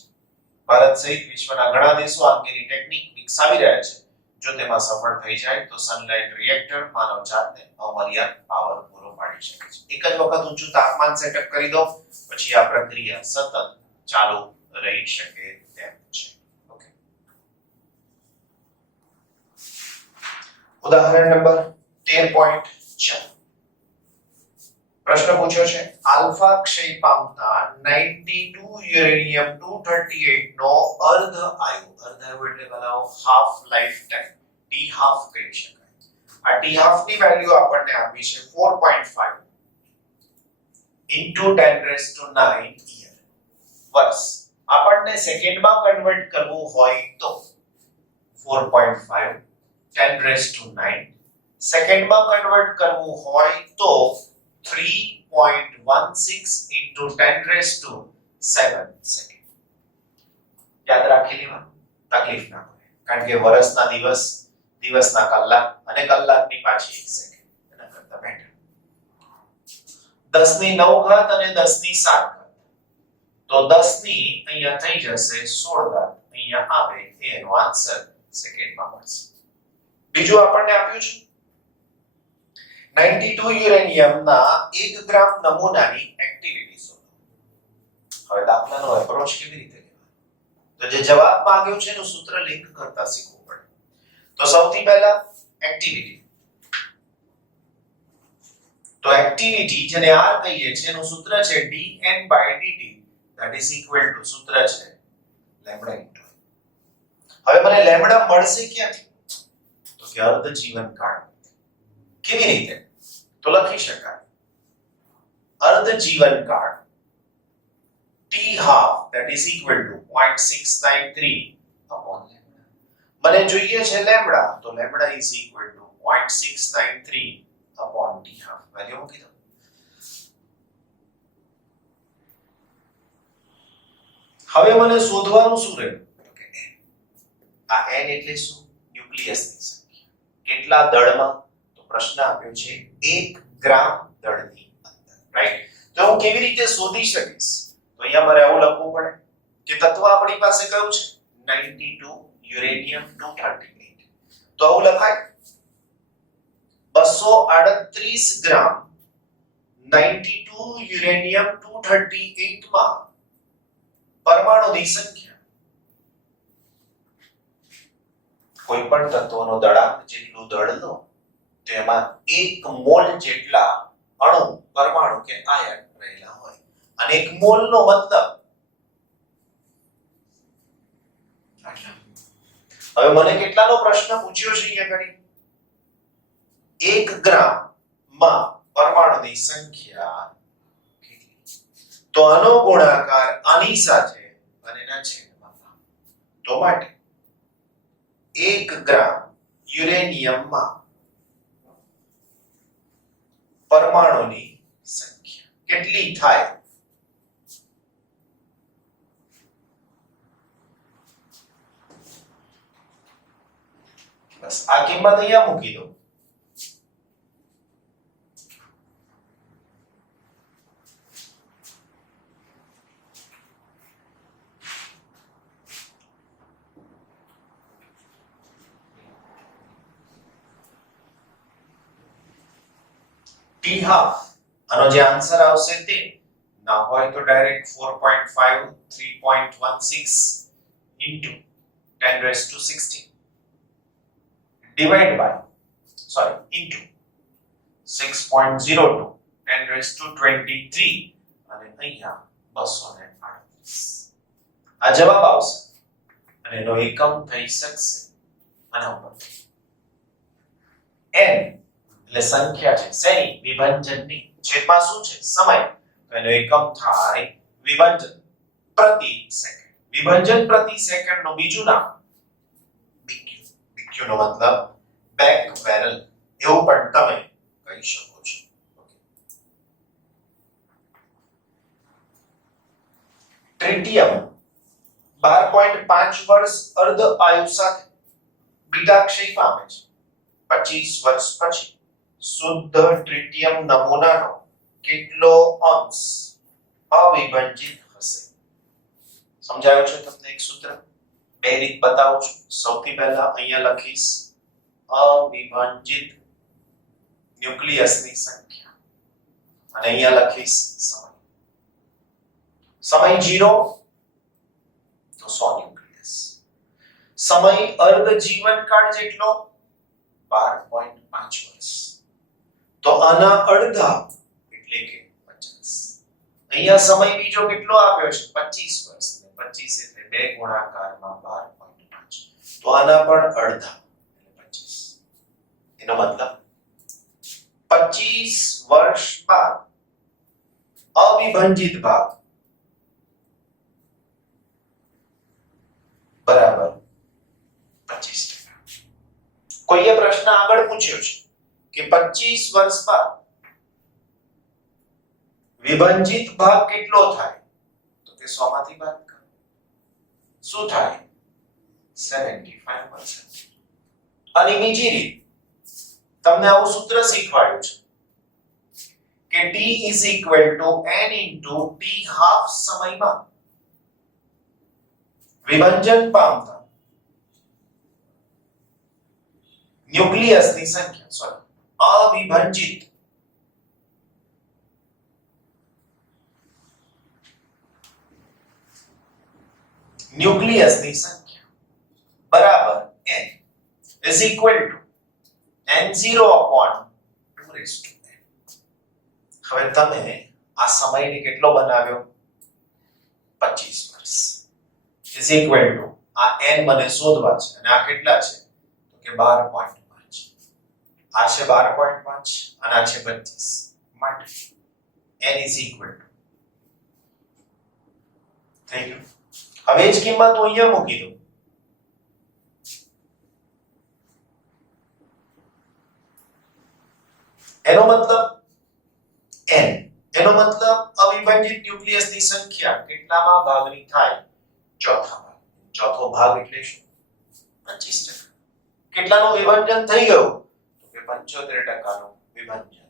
ભારત સહિત વિશ્વના ઘણા દેશો આ અંગેની ટેકનિક વિકસાવી રહ્યા છે. જો તેમાં સફળ થઈ જાય તો સનલાઇટ રિએક્ટર માનવજાતને અમર્યાદ પાવર પૂરો પાડી શકે છે. એક જ વખત ઊંચું તાપમાન સેટઅપ કરી દો પછી આ પ્રક્રિયા સતત ચાલુ રહી શકે તેમ છે. ઓકે, ઉદાહરણ નંબર 13.4 પ્રશ્ન પૂછ્યો છે આલ્ફા ક્ષય પામતા 92 યુરેનિયમ 238 નો અર્ધ આયુ એટલે બનાવો half life time T half કહી શકાય. આ ટી હાફ ની વેલ્યુ આપણને આપી છે 4.5 into 10 raised to 9 year વર્ષ. આપણને સેકન્ડમાં કન્વર્ટ કરવું હોય તો 4.5 10 raised to 9, સેકન્ડમાં કન્વર્ટ કરવું હોય તો 3.16 into 10 raised to 7 સેકન્ડ. યાદ રાખી લેવાનું, તકલીફ ના પડે, કારણ કે વર્ષના દિવસ, દિવસના કલાક અને કલાકની પાછી 1 સેકન્ડ, એના કરતા બેટર. 10 ની 9 ઘાત અને 10 ની 7 ઘાત, તો 10 ની અહીંયા થઈ જશે 16 ઘાત, અહીંયા આવે એનો આન્સર સેકન્ડમાં મળશે. બીજું આપણને આપ્યું છે 92 યુરેનિયમના 1 ગ્રામ નમૂનાની એક્ટિવિટી શોધો. હવે દાખલાનો એપ્રોચ કેવી રીતે લેવાનો? તો જે જવાબ માંગ્યો છે એનું સૂત્ર લિંક કરતા શીખવું પડે. તો સૌથી પહેલા એક્ટિવિટી. તો એક્ટિવિટી જેને R કહીએ છીએ એનું સૂત્ર છે dN/dt that is equal to સૂત્ર છે લેમ્બડા ઇન્ટુ. હવે મને લેમ્બડા મળશે ક્યાંથી? તો કે અર્ધ જીવનકાળ. કેવી રીતે? તો લખી શકાય અર્ધ જીવનકાળ t half that is equal to 0.693 upon lambda. મને જોઈએ છે લેમ્બડા, તો lambda is equal to 0.693 upon t half. Value મૂકી દો. હવે મને શોધવાનું શું રહ્યું? આ n એટલે શું? ન્યુક્લિયસની સંખ્યા. કેટલા દળમાં? પ્રશ્ન આપ્યો છે 1 ગ્રામ દળની અંદર, રાઈટ? તો હું કેવી રીતે શોધી શકીશ? તો અહીંયા મારે આવું લખવું પડે કે તત્વ આપણી પાસે કયું છે 92 યુરેનિયમ 238. તો આવું લખાય 238 ગ્રામ 92 યુરેનિયમ 238 માં પરમાણુની સંખ્યા. કોઈ પણ તત્વનો દળાંક જેટલું દળ લો તેમાં 1 મોલ જેટલા અણુ, પરમાણુ કે આયન રહેલા હોય. અને 1 મોલ નો મતલબ આટલા. હવે મને કેટલાનો પ્રશ્ન પૂછ્યો છે અહીંયા ઘડી? 1 ગ્રામ માં પરમાણુની સંખ્યા કેટલી? તો આનો ગુણાકાર આની સાથે અને એના છેદમાં. તો માટે 1 ગ્રામ યુરેનિયમમાં પરમાણુની સંખ્યા કેટલી થાય? બસ આ કિંમત અહીંયા મૂકી દો. t half આનો જે આન્સર આવશે તે ના હોય તો direct 4.5 3.16 into 10 raised to 16 divide by into 6.02 10 raised to 23 અને અહીંયા 238 આ જવાબ આવશે અને એનો એકમ થઈ શકશે આના ઉપર n એટલે સંખ્યા છે શેની? વિભાજનની. છેદમાં શું છે? સમય. તો એનો એકમ થાય વિભાજન પ્રતિ સેકન્ડ. વિભાજન પ્રતિ સેકન્ડ નું બીજું નામ BQ. BQ નો મતલબ બેક બેરલ એવું પણ તમે કહી શકો છો. ટ્રિટિયમ 12.5 વર્ષ અર્ધ આયુ સાથે બીટા ક્ષય પામે છે. 25 વર્ષ પછી શુદ્ધ ટ્રિટિયમ નમૂનાનો કેટલો અંશ અવિભાજિત હશે? સમજાયું છે તમને એક સૂત્ર? બે રીત બતાવું છું. સૌથી પહેલા અહીંયા લખીશ અવિભાજિત ન્યુક્લિયસની સંખ્યા અને અહીંયા લખીશ સમય. સમય 0 તો 100 ન્યુક્લિયસ. સમય અર્ધ જીવનકાળ જેટલો 12.5 વર્ષ. તો આના અડધા એટલે કે 50. અહીંયા સમય બીજો કેટલો આપ્યો છે? 25 વર્ષ. 25 એટલે 2 ગુણાકારમાં 12.5. તો આના પણ અડધા એટલે 25. એનો મતલબ 25 વર્ષ બાદ અવિભાજિત ભાગ બરાબર 25%. કોઈએ પ્રશ્ન આગળ પૂછ્યો છે કે 25 વર્ષ બાદ વિભાજિત ભાગ કેટલો થાય? તો કે 100 માંથી બાદ કરો. શું થાય? 75%. અને બીજી રીત તમને આવું સૂત્ર શીખવાડ્યું છે કે t n t હાફ સમયમાં વિભાજન પામતા ન્યુક્લિયસની સંખ્યા અવિભાજિત ન્યુક્લિયસની સંખ્યા બરાબર n is equal to n0 upon 2 raised to n. હવે તમે આ સમયને કેટલો બનાવ્યો? 25 વર્ષ is equal to આ n મને શોધવા છે અને આ કેટલા છે? તો કે 12.5. આ છે 12.5 અને આ છે 25 માટે n is equal to થઈ ગયું. હવે જ કિંમત હું અહીંયા મૂકી દઉં. એનો મતલબ n, એનો મતલબ અવિભાજિત ન્યુક્લિયસની સંખ્યા કેટલામાં ભાગની થાય? ચોથા ભાગ. ચોથો ભાગ એટલે શું? 25%. કેટલાનું વિભાજન થઈ ગયું? તો કે 75% નું વિભાજન.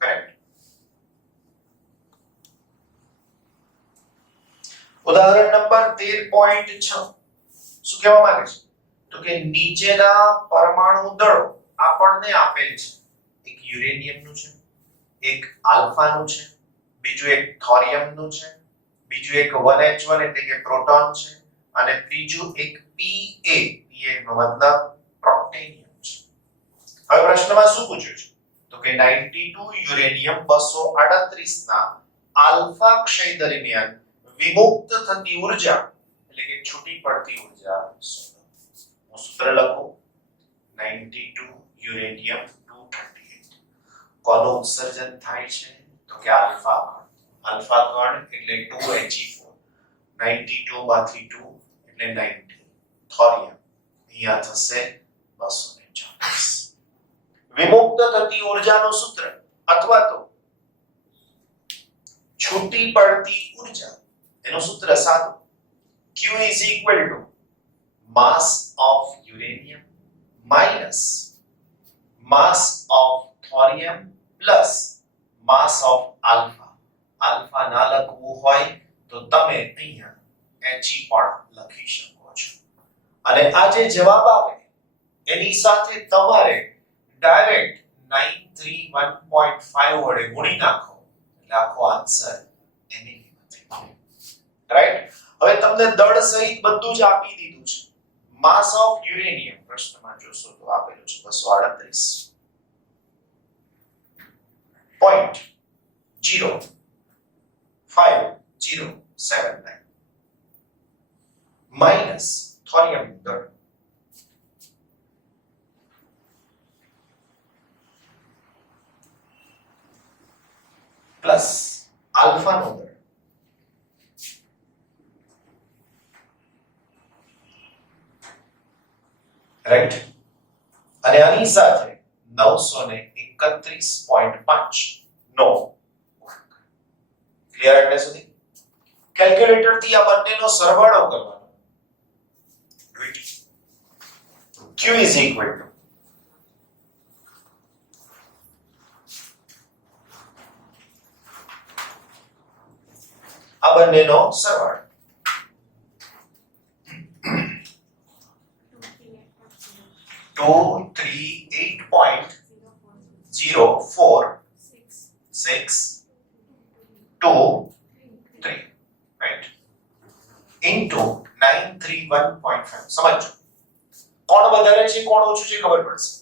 કરેક્ટ. ઉદાહરણ નંબર 13.6 શું કહેવા માંગે છે? તો કે નીચેના પરમાણુ દળો આપણને આપેલ છે. એક યુરેનિયમનું છે, એક આલ્ફાનું છે, બીજું એક થોરિયમનું છે, બીજું એક 1H1 એટલે કે પ્રોટોન છે અને ત્રીજું એક Pa નો મતલબ પ્રોટેનિયમ છે. હવે પ્રશ્નમાં શું પૂછ્યું છે? તો કે 92 યુરેનિયમ 238 ના આલ્ફા ક્ષય દરમિયાન વિમુક્ત થતી ઊર્જા એટલે કે છૂટી પડતી ઊર્જા શોધો. હું સૂત્ર લખું 92 યુરેનિયમ 238 કોનું ઉત્સર્જન થાય છે? તો કે આલ્ફા કણ. આલ્ફા કણ એટલે 2He4 92 માંથી 2 એટલે 90 થોરિયમ અહીંયા થશે 240. વિમુક્ત થતી ઊર્જાનું સૂત્ર અથવા તો છૂટી પડતી ઊર્જા એનું સૂત્ર સાદું. Q is equal to mass of uranium minus mass of thorium plus mass of alpha. alpha ના લખવું હોય તો તમે અહીંયા He પણ લખી શકો છો. અને આ જે જવાબ આવે એની સાથે તમારે ડાયરેક્ટ 931.5 વડે ગુણી નાખો એટલે આખો આન્સર એની રાઈટ. હવે તમને દળ સહિત બધું જ આપી દીધું છે. માસ ઓફ યુરેનિયમ પ્રશ્નમાં જોશો તો આપેલું છે 238.05079 માઈનસ થોરિયમ દળ પ્લસ આલ્ફા નો દળ રાઈટ. અને આની સાથે 931.5 નો ક્લિયર એટલે સુધી. કેલ્ક્યુલેટર થી આ બંનેનો સરવાળો કરવાનો. Q is equal to આ બંનેનો સરવાળો 238.0462 right into 931.5. સમજો કોણ વધારે છે કોણ ઓછું છે ખબર પડશે.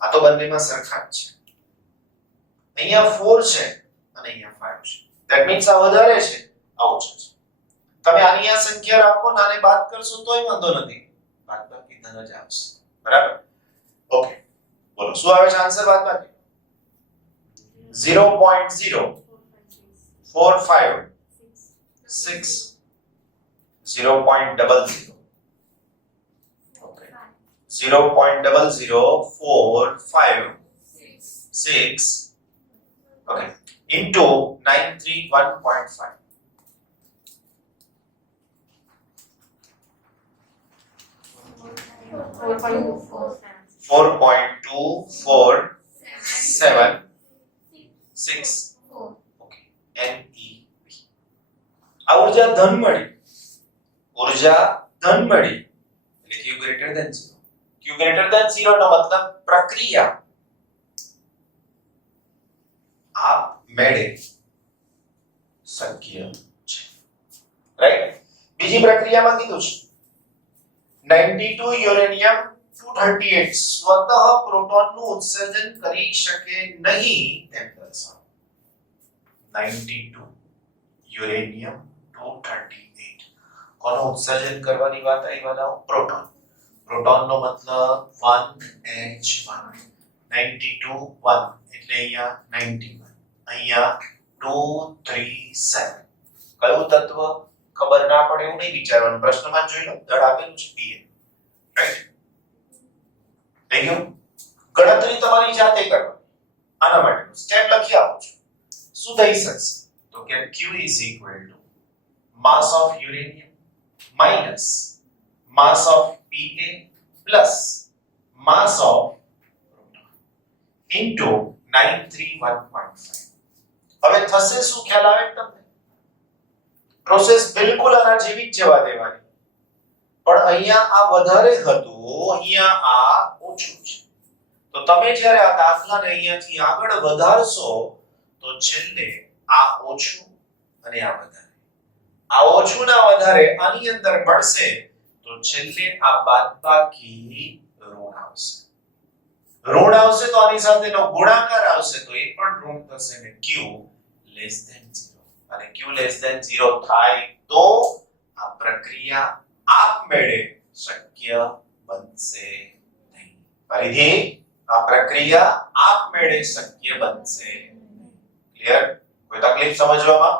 આ તો બંનેમાં સરખા જ છે. અહીંયા 4 છે અને અહીંયા 5 છે. ધેટ મીન્સ આ વધારે છે આ ઓછું છે. તમે આની આ સંખ્યા રાખો ને આને બાદ કરશો તોય વાંધો નથી. બાદબાકી ધન જ આવશે. બરાબર? ઓકે. બોલો શું આવે છે આન્સર બાદબાકી? 0.0456 0.00 okay 0.004566 okay into 931.5 4.2476 okay NEV. આ ઊર્જા ધન મળી એટલે Q greater than 0. Q greater than 0 નો મતલબ પ્રક્રિયા આપ મેળે શક્ય છે. રાઈટ? બીજી પ્રક્રિયામાં કીધું છે 92 યુરેનિયમ 238 સ્વતઃ પ્રોટોનનું ઉત્સર્જન કરી શકે નહીં તેમ દર્શાવો. 92 યુરેનિયમ 238 કોનો ઉત્સર્જન કરવાની વાત આવી વાલાઓ? પ્રોટોન. પ્રોટોનનો મતલબ 1H1 92 1 એટલે અહીંયા 91 અહીંયા 237 કયું તત્વ ખબર ના પડે એવું નહીં વિચારવાનું. પ્રશ્નમાં જોઈ લો દળ આપેલું છે Ba. રાઈટ? થઈ ગયું? ગણતરી તમારી જાતે કરવાની. આના માટે સ્ટેપ લખી આપું છું. શું થઈ શકશે? તો કે Q is equal to mass of uranium minus mass of Pa plus mass of proton into 931.5. હવે થશે શું ખ્યાલ આવે તમને? પ્રોસેસ બિલકુલ આના જેવી જ જવા દેવાની. પણ અહીંયા આ વધારે હતું, અહીંયા આ ઓછું છે. તો તમે જ્યારે આ દાખલાને અહીંયાથી આગળ વધારશો તો છેલ્લે આ ઓછું અને આ વધારે. આ ઓછું ના વધારે આની અંદર મળશે તો છેલ્લે આ બાદબાકી ઋણ આવશે. ઋણ આવશે તો આની સાથેનો ગુણાકાર આવશે તો એ પણ ઋણ થશે અને Q less than 0. અને Q less than 0 થાય તો આ પ્રક્રિયા આપમેળે શક્ય બનશે નહીં. ફરીથી આ પ્રક્રિયા આપમેળે શક્ય બનશે નહીં. ક્લિયર? કોઈ તકલીફ સમજવામાં?